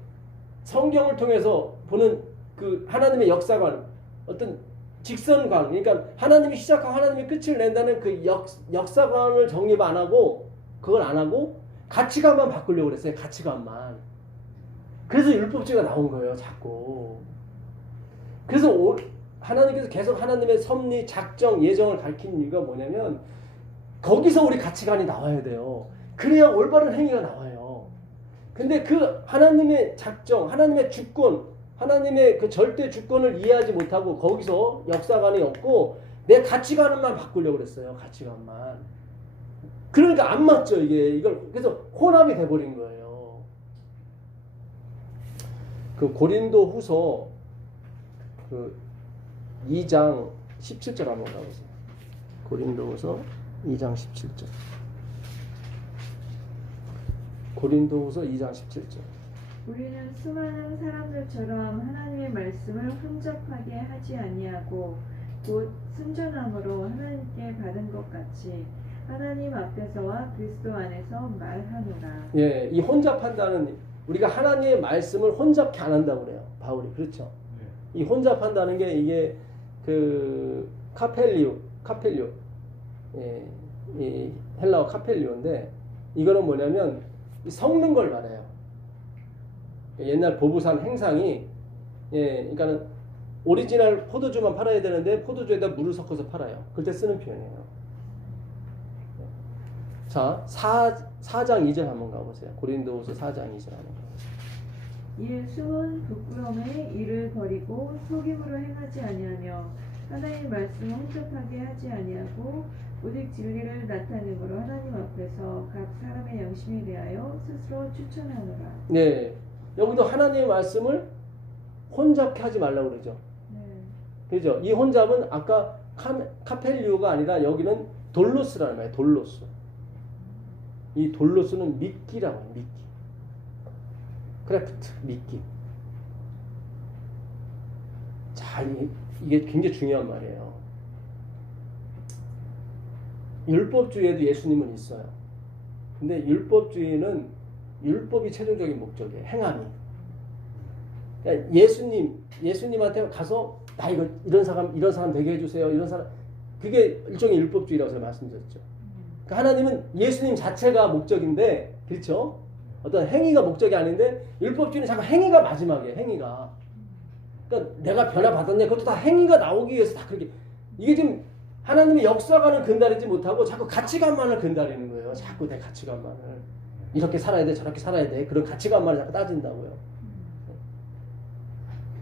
성경을 통해서 보는 그 하나님의 역사관, 어떤 직선관, 그러니까 하나님이 시작하고 하나님이 끝을 낸다는 그 역사관을 정립 안 하고, 그걸 안 하고 가치관만 바꾸려고 그랬어요. 가치관만. 그래서 율법주의가 나온 거예요. 자꾸. 그래서 하나님께서 계속 하나님의 섭리, 작정, 예정을 가르치는 이유가 뭐냐면 거기서 우리 가치관이 나와야 돼요. 그래야 올바른 행위가 나와요. 근데 그 하나님의 작정, 하나님의 주권, 하나님의 그 절대 주권을 이해하지 못하고 거기서 역사관이 없고 내 가치관만 바꾸려고 그랬어요. 가치관만. 그러니까 안 맞죠. 이걸 그래서 혼합이 돼버린 거예요. 그 고린도 후서 그 2장 17절 한번 가보세요. 고린도 후서 2장 17절. 고린도후서 2장 17절. 우리는 수많은 사람들처럼 하나님의 말씀을 혼잡하게 하지 아니하고 곧 순전함으로 하나님께 받은 것 같이 하나님 앞에서와 그리스도 안에서 말하노라. 예, 이 혼잡한다는 우리가 하나님의 말씀을 혼잡케 안 한다고 그래요. 바울이. 그렇죠? 이 혼잡한다는 게 이게 그 카펠리오. 예, 이 헬라어 카펠리오인데 이거는 뭐냐면 섞는 걸 말해요. 옛날 보부상 행상이, 예, 그러니까는 오리지널 포도주만 팔아야 되는데 포도주에다 물을 섞어서 팔아요. 그때 쓰는 표현이에요. 자, 4장 2절 한번 가보세요. 고린도후서 4장 2절 한번 가보세요. 이에 숨은 부끄러움에 이를 버리고 속임으로 행하지 아니하며 하나님의 말씀을 혼잡하게 하지 아니하고 오직 진리를 나타내므로 하나님 앞에서 각 사람의 양심에 대하여 스스로 추천하노라. 네, 여기도 하나님의 말씀을 혼잡케 하지 말라고 그러죠. 네. 그죠? 이 혼잡은 아까 카펠리오가 아니라 여기는 돌로스라는 말이에요. 돌로스. 이 돌로스는 미끼라고 해요. 미끼. 크래프트, 미끼. 자, 이게 굉장히 중요한 말이에요. 율법주의에도 예수님은 있어요. 근데 율법주의는 율법이 최종적인 목적이에요. 행함이. 그러니까 예수님한테 가서 나 이런 사람 되게 해주세요. 이런 사람, 그게 일종의 율법주의라고 제가 말씀드렸죠. 그러니까 하나님은 예수님 자체가 목적인데, 그렇죠? 어떤 행위가 목적이 아닌데 율법주의는 자꾸 행위가 마지막이에요. 행위가. 그러니까 내가 변화받았냐, 그것도 다 행위가 나오기 위해서 다 그렇게. 이게 지금 하나님의 역사관을 근다리지 못하고 자꾸 가치관만을 근다리는 거예요. 자꾸 내 가치관만을. 이렇게 살아야 돼, 저렇게 살아야 돼. 그런 가치관만을 자꾸 따진다고요.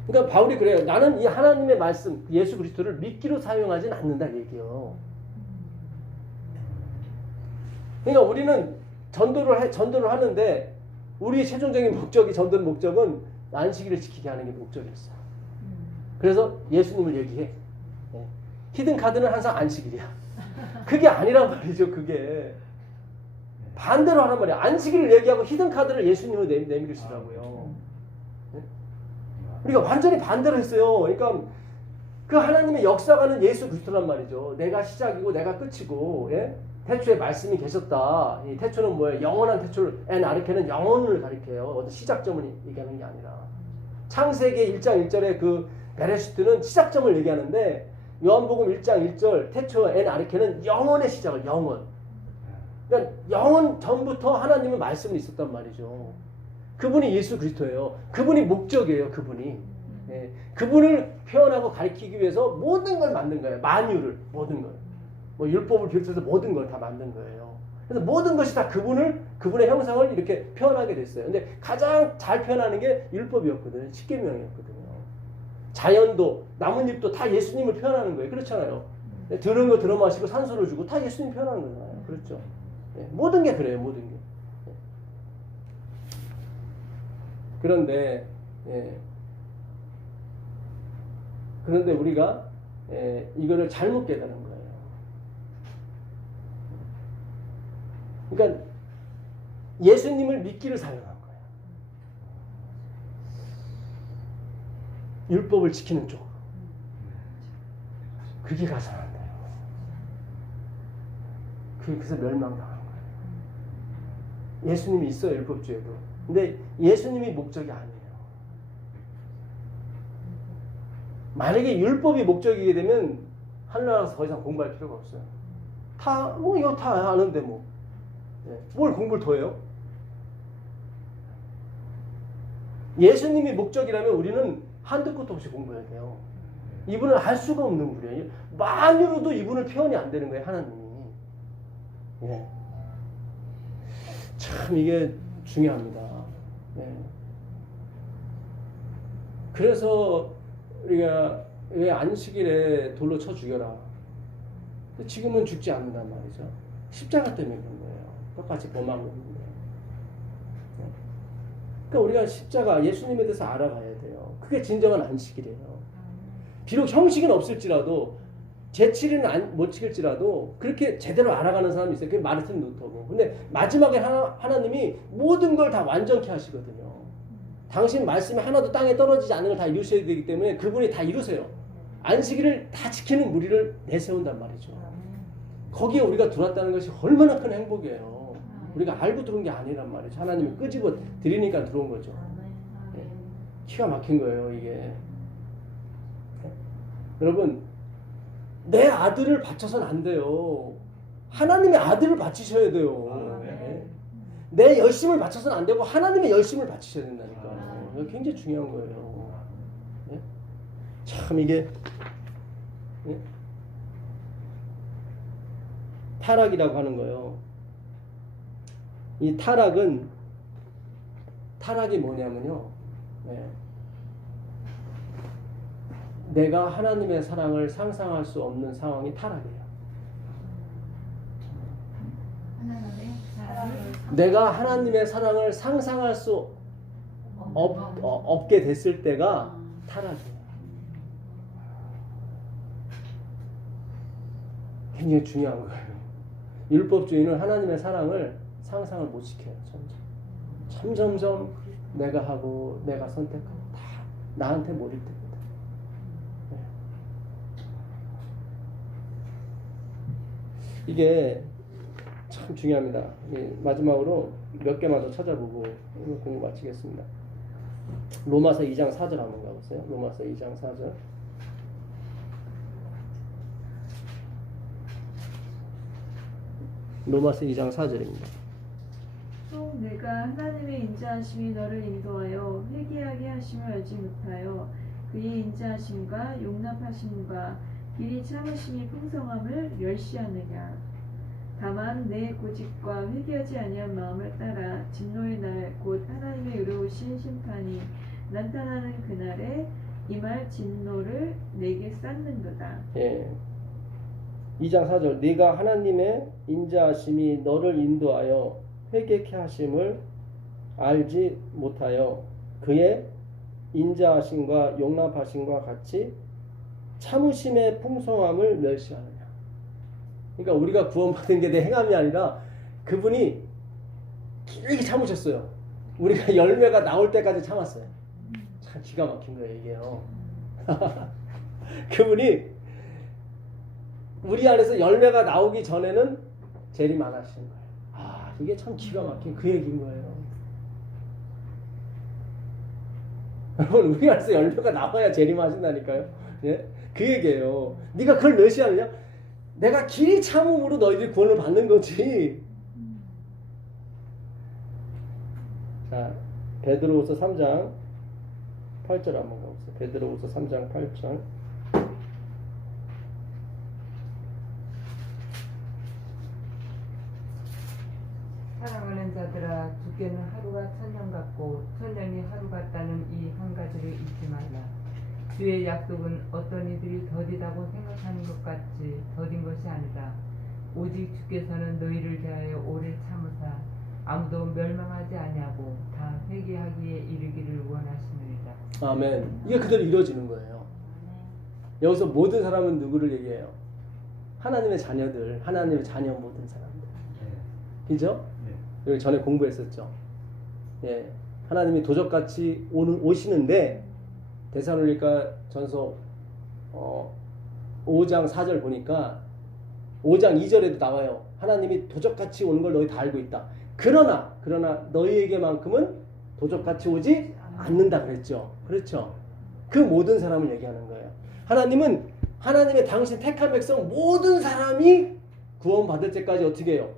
그러니까 바울이 그래요. 나는 이 하나님의 말씀, 예수 그리스도를 미끼로 사용하진 않는다 얘기예요. 그러니까 우리는 전도를 하는데 우리의 최종적인 목적이, 전도의 목적은 안식일을 지키게 하는 게 목적이었어요. 그래서 예수님을 얘기해. 히든 카드는 항상 안식일이야. 그게 아니란 말이죠. 그게 반대로 하란 말이야. 안식일을 얘기하고 히든 카드를 예수님을 내밀으시라고요. 우리가 완전히 반대로 했어요. 그러니까 그 하나님의 역사가는 예수 그리스도란 말이죠. 내가 시작이고 내가 끝이고, 예? 태초에 말씀이 계셨다. 이 태초는 뭐예요? 영원한 태초를, 아르케는 영혼을 가리켜요. 어떤 시작점을 얘기하는 게 아니라. 창세기 1장 1절에 그 베레시트는 시작점을 얘기하는데 요한복음 1장 1절 태초 아르케는 영혼의 시작을, 영혼. 그러니까 영혼 전부터 하나님의 말씀이 있었단 말이죠. 그분이 예수 그리스도예요. 그분이 목적이에요. 그분이. 예. 그분을 표현하고 가리키기 위해서 모든 걸 만든 거예요. 만유를, 모든 걸. 뭐 율법을 비롯해서 모든 걸 다 만든 거예요. 그래서 모든 것이 다 그분의 형상을 이렇게 표현하게 됐어요. 근데 가장 잘 표현하는 게 율법이었거든요. 십계명이었거든요. 자연도, 나뭇잎도 다 예수님을 표현하는 거예요. 그렇잖아요. 들은 거 들어 마시고 산소를 주고 다 예수님 표현하는 거잖아요. 그렇죠. 모든 게 그래요. 모든 게. 그런데 그런데 우리가 이거를 잘못 깨달은 거예요. 그러니까 예수님을 믿기를 사용한 거예요. 율법을 지키는 쪽으로. 그게 가산한다요. 그래서 멸망당한 거예요. 예수님이 있어요, 율법주의도. 근데 예수님이 목적이 아니에요. 만약에 율법이 목적이게 되면 하늘나라에서 더 이상 공부할 필요가 없어요. 이거 다 아는데 뭘 공부를 더 해요? 예수님이 목적이라면 우리는 한도 끝도 없이 공부해야 돼요. 이분을 알 수가 없는 분이에요. 만으로도 이분을 표현이 안 되는 거예요, 하나님이. 참 이게 중요합니다. 그래서 우리가 왜 안식일에 돌로 쳐 죽여라. 지금은 죽지 않는단 말이죠. 십자가 때문에 그런 거예요. 똑같이 범하고 있는 거예요. 그러니까 우리가 십자가 예수님에 대해서 알아가야 돼요. 그게 진정한 안식일이에요. 비록 형식은 없을지라도 제7일은 못 지킬지라도 그렇게 제대로 알아가는 사람이 있어요. 그게 마르틴 루터고. 근데 마지막에 하나님이 모든 걸 다 완전케 하시거든요. 당신 말씀이 하나도 땅에 떨어지지 않는 걸 다 이루셔야 되기 때문에 그분이 다 이루세요. 안식일을 다 지키는 무리를 내세운단 말이죠. 거기에 우리가 들어왔다는 것이 얼마나 큰 행복이에요. 우리가 알고 들어온 게 아니란 말이죠. 하나님이 끄집어 드리니까 들어온 거죠. 기가 막힌 거예요, 이게. 여러분, 내 아들을 바쳐서는 안 돼요. 하나님의 아들을 바치셔야 돼요. 내 열심을 바쳐서는 안 되고 하나님의 열심을 바치셔야 된다니까요. 이거 굉장히 중요한 거예요. 참 이게 타락이라고 하는 거예요. 이 타락이 뭐냐면요. 내가 하나님의 사랑을 상상할 수 없는 상황이 타락이에요. 내가 하나님의 사랑을 상상할 수 없게 됐을 때가 타락이에요. 굉장히 중요한 거예요. 율법주의는 하나님의 사랑을 상상을 못 시켜요. 점점 내가 하고 내가 선택하고 다 나한테 몰입됩니다. 이게 참 중요합니다. 마지막으로 몇 개만 더 찾아보고 공부 마치겠습니다. 로마서 2장 4절 한번 가보세요. 로마서 2장 4절. 로마서 2장 4절입니다. 또 내가 하나님의 인자하심이 너를 인도하여 회개하게 하심을 알지 못하여 그의 인자하심과 용납하심과 길이 참으심이 풍성함을 멸시하느냐. 다만 내 고집과 회개하지 아니한 마음을 따라 진노의 날 곧 하나님의 의로우신 심판이 나타나는 그날에 임할 진노를 내게 쌓는도다. 2장 4절. 네가 하나님의 인자하심이 너를 인도하여 회개케 하심을 알지 못하여 그의 인자하심과 용납하심과 같이 참으심의 풍성함을 멸시하느냐. 그러니까 우리가 구원받은 게 내 행함이 아니라 그분이 길게 참으셨어요. 우리가 열매가 나올 때까지 참았어요. 참 기가 막힌 거예요, 이게요. 그분이 우리 안에서 열매가 나오기 전에는 재림 안 하시는 거예요. 이게 참 기가 막힌 그 얘기인 거예요. 여러분, 우리 안에서 열매가 나와야 재림하신다니까요. 그 얘기예요. 네가 그걸 멸시하느냐? 내가 길이 참음으로 너희들이 구원을 받는 거지. 자, 베드로후서 3장 8절 한번 가보세요. 베드로후서 3장 8절. 사랑하는 자들아, 주께는 하루가 천년 같고 천년이 하루 같다는 이 한 가지를 잊지 말라. 주의 약속은 어떤 이들이 더디다고 생각하는 것 같이 더딘 것이 아니다. 오직 주께서는 너희를 대하여 오래 참으사 아무도 멸망하지 아니하고 다 회개하기에 이르기를 원하시느니라. 아멘. 이게 그대로 이루어지는 거예요. 여기서 모든 사람은 누구를 얘기해요? 하나님의 자녀들, 하나님의 자녀 모든 사람들. 그죠? 여기 전에 공부했었죠. 예, 하나님이 도적같이 오시는데 데살로니가 전서 5장 4절 보니까 5장 2절에도 나와요. 하나님이 도적같이 오는 걸 너희 다 알고 있다. 그러나 너희에게만큼은 도적같이 오지 않는다 그랬죠. 그렇죠. 그 모든 사람을 얘기하는 거예요. 하나님은 하나님의 당신 택한 백성 모든 사람이 구원받을 때까지 어떻게 해요?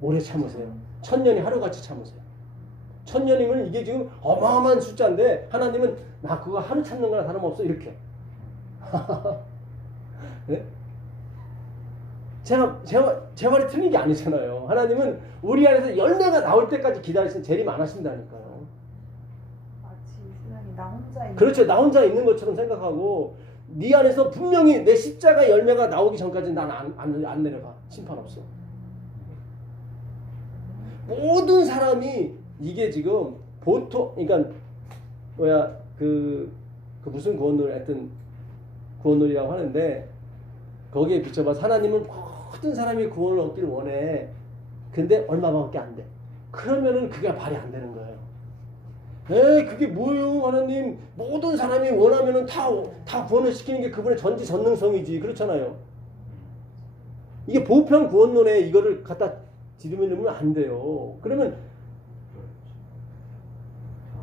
오래 참으세요. 1000년이 하루같이 참으세요. 1000년이면 이게 지금 어마어마한 숫자인데 하나님은 나 그거 하루 참는 거나 다름없어 이렇게. 네? 제 말이 틀린 게 아니잖아요. 하나님은 우리 안에서 열매가 나올 때까지 기다리시는 재림 안 하신다니까요. 마치 세상에 나 혼자 있는. 그렇죠. 나 혼자 있는 것처럼 생각하고 네 안에서 분명히 내 십자가 열매가 나오기 전까지는 난 안 내려가. 심판 없어. 모든 사람이 이게 지금 보통 그러니까 그 무슨 구원놀이 하여튼 구원놀이라고 하는데 거기에 비춰봐서 하나님은 모든 사람이 구원을 얻기를 원해. 근데 얼마밖에 안 돼. 그러면은 그게 말이 안 되는 거예요. 에이 그게 뭐예요 하나님. 모든 사람이 원하면은 다 구원을 시키는 게 그분의 전지전능성이지. 그렇잖아요. 이게 보편 구원론에 이거를 갖다 지르면 안 돼요. 그러면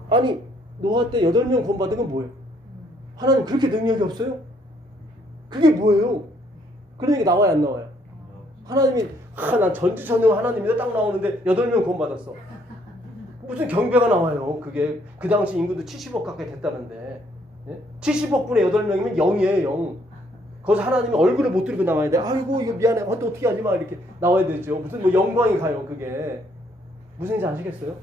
아니 노아 때 8명 구원받은 건 뭐예요? 하나님 그렇게 능력이 없어요? 그게 뭐예요? 그런 얘기 나와요 안 나와요? 하나님이 난 전지전능 하나님이다 딱 나오는데 8명 구원받았어. 무슨 경배가 나와요. 그게 그 당시 인구도 70억 가까이 됐다는데 70억 분의 8명이면 0이에요 0. 거기서 하나님이 얼굴을 못 들고 나와야 돼. 아이고 이거 미안해. 어떻게 하지 마 이렇게 나와야 되죠. 무슨 뭐 영광이 가요 그게. 무슨 얘기인지 아시겠어요?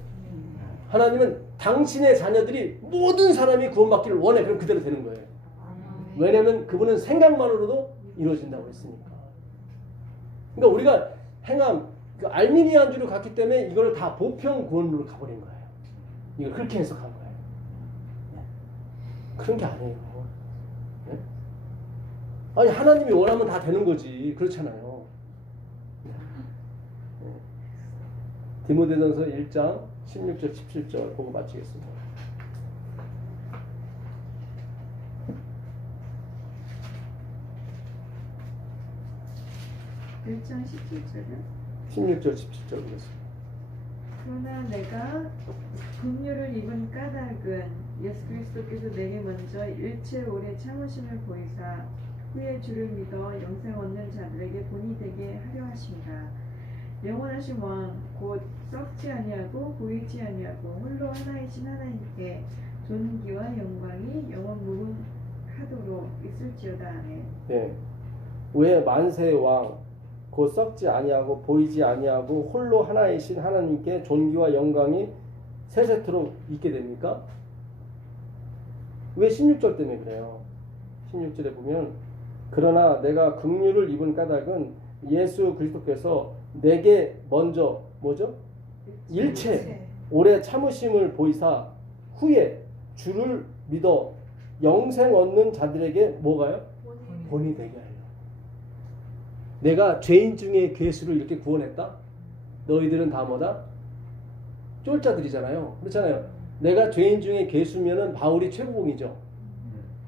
하나님은 당신의 자녀들이 모든 사람이 구원받기를 원해. 그럼 그대로 되는 거예요. 왜냐하면 그분은 생각만으로도 이루어진다고 했으니까. 그러니까 우리가 행함 그 알미니안주로 갔기 때문에 이걸 다 보편 구원으로 가버린 거예요. 이걸 그렇게 해석한 거예요. 그런 게 아니에요. 네? 아니 하나님이 원하면 다 되는 거지. 그렇잖아요. 디모데전서 1장 16절 17절 보고 마치겠습니다. 1장 17절은 16절 17절 보겠습니다. 그러나 내가 긍휼을 입은 까닭은 예수 그리스도께서 내게 먼저 일체 오래 참으심을 보이사 후에 주를 믿어 영생 얻는 자들에게 본이 되게 하려 하심이라. 영원하신 왕 곧 썩지 아니하고 보이지 아니하고 홀로 하나이신 하나님께 존귀와 영광이 영원 무궁하도록 있을지어다. 아멘. 네. 왜 만세의 왕 곧 썩지 아니하고 보이지 아니하고 홀로 하나이신 하나님께 존귀와 영광이 세세토록 있게 됩니까? 왜 16절 때문에 그래요? 16절에 보면 그러나 내가 긍휼을 입은 까닭은 예수 그리스도께서 내게 먼저 뭐죠? 일체 오래 참으심을 보이사 후에 주를 믿어 영생 얻는 자들에게 뭐가요? 본이 되게 하려. 내가 죄인 중에 괴수를 이렇게 구원했다? 너희들은 다 뭐다? 쫄자들이잖아요. 그렇잖아요. 내가 죄인 중에 괴수면은 바울이 최고봉이죠.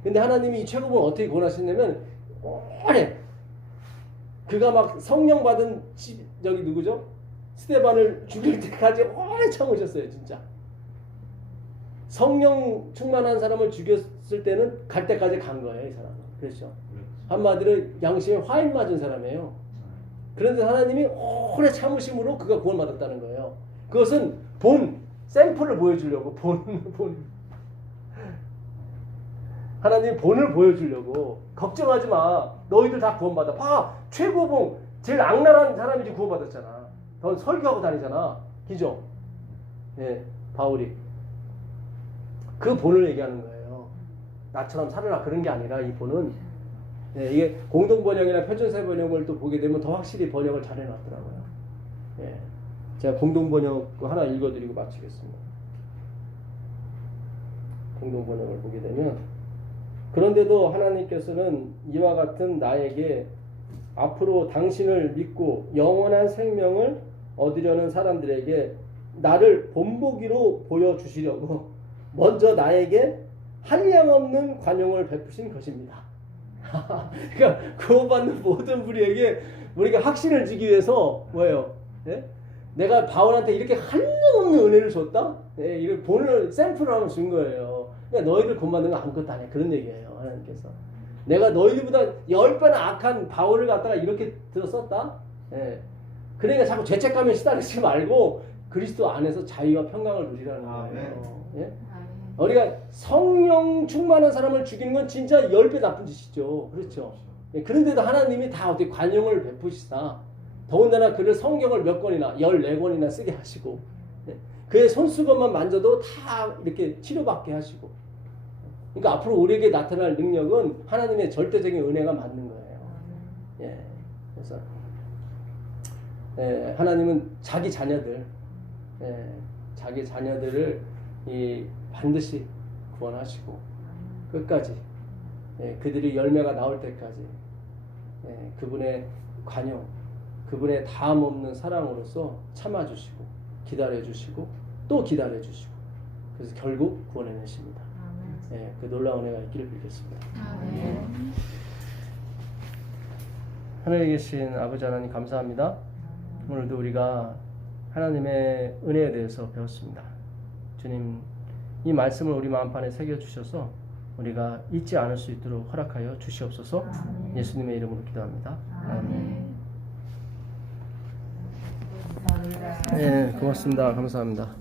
근데 하나님이 이 최고봉을 어떻게 구원하셨냐면 오래 그가 막 성령 받은 저기 누구죠? 스데반을 죽일 때까지 오래 참으셨어요. 진짜. 성령 충만한 사람을 죽였을 때는 갈 때까지 간 거예요. 이 사람은. 그렇죠. 한마디로 양심에 화인 맞은 사람이에요. 그런데 하나님이 오래 참으심으로 그가 구원받았다는 거예요. 그것은 샘플을 보여주려고 본. 하나님이 본을 보여주려고. 걱정하지 마. 너희들 다 구원받아. 봐. 최고봉 제일 악랄한 사람이지 구원받았잖아. 넌 설교하고 다니잖아. 그죠? 예, 바울이. 그 본을 얘기하는 거예요. 나처럼 살아라 그런 게 아니라 이 본은 예, 이게 공동 번역이나 표준세 번역을 또 보게 되면 더 확실히 번역을 잘 해놨더라고요. 예, 제가 공동 번역 하나 읽어드리고 마치겠습니다. 공동 번역을 보게 되면 그런데도 하나님께서는 이와 같은 나에게 앞으로 당신을 믿고 영원한 생명을 얻으려는 사람들에게 나를 본보기로 보여주시려고 먼저 나에게 한량없는 관용을 베푸신 것입니다. 그러니까 구원받는 모든 우리에게 우리가 확신을 주기 위해서 뭐예요? 예? 내가 바울한테 이렇게 한량없는 은혜를 줬다? 예, 이걸 본을 샘플을 하면 준 거예요. 그러니까 너희들 구원받는 거 아무것도 안 해. 그런 얘기예요. 하나님께서. 내가 너희들보다 10배나 악한 바울을 갖다가 이렇게 들었었다? 예. 그러니까 자꾸 죄책감에 시달리지 말고 그리스도 안에서 자유와 평강을 누리라는 거예요. 예? 우리가 성령 충만한 사람을 죽이는 건 진짜 10배 나쁜 짓이죠. 그렇죠. 예, 그런데도 하나님이 다 어떻게 관용을 베푸시사 더군다나 그를 성경을 몇 권이나 14권이나 쓰게 하시고 예, 그의 손수건만 만져도 다 이렇게 치료받게 하시고 그러니까 앞으로 우리에게 나타날 능력은 하나님의 절대적인 은혜가 맞는 거예요. 예, 그래서 예, 하나님은 자기 자녀들 자기 자녀들을 반드시 구원하시고 끝까지 그들이 열매가 나올 때까지 그분의 관용, 그분의 다음 없는 사랑으로서 참아주시고 기다려주시고 또 기다려주시고 그래서 결국 구원해내십니다. 그 놀라운 은혜가 있기를 빌겠습니다. 하늘에 계신 아버지 하나님 감사합니다. 오늘도 우리가 하나님의 은혜에 대해서 배웠습니다. 주님, 이 말씀을 우리 마음판에 새겨주셔서 우리가 잊지 않을 수 있도록 허락하여 주시옵소서. 예수님의 이름으로 기도합니다. 아멘. 네, 고맙습니다. 감사합니다.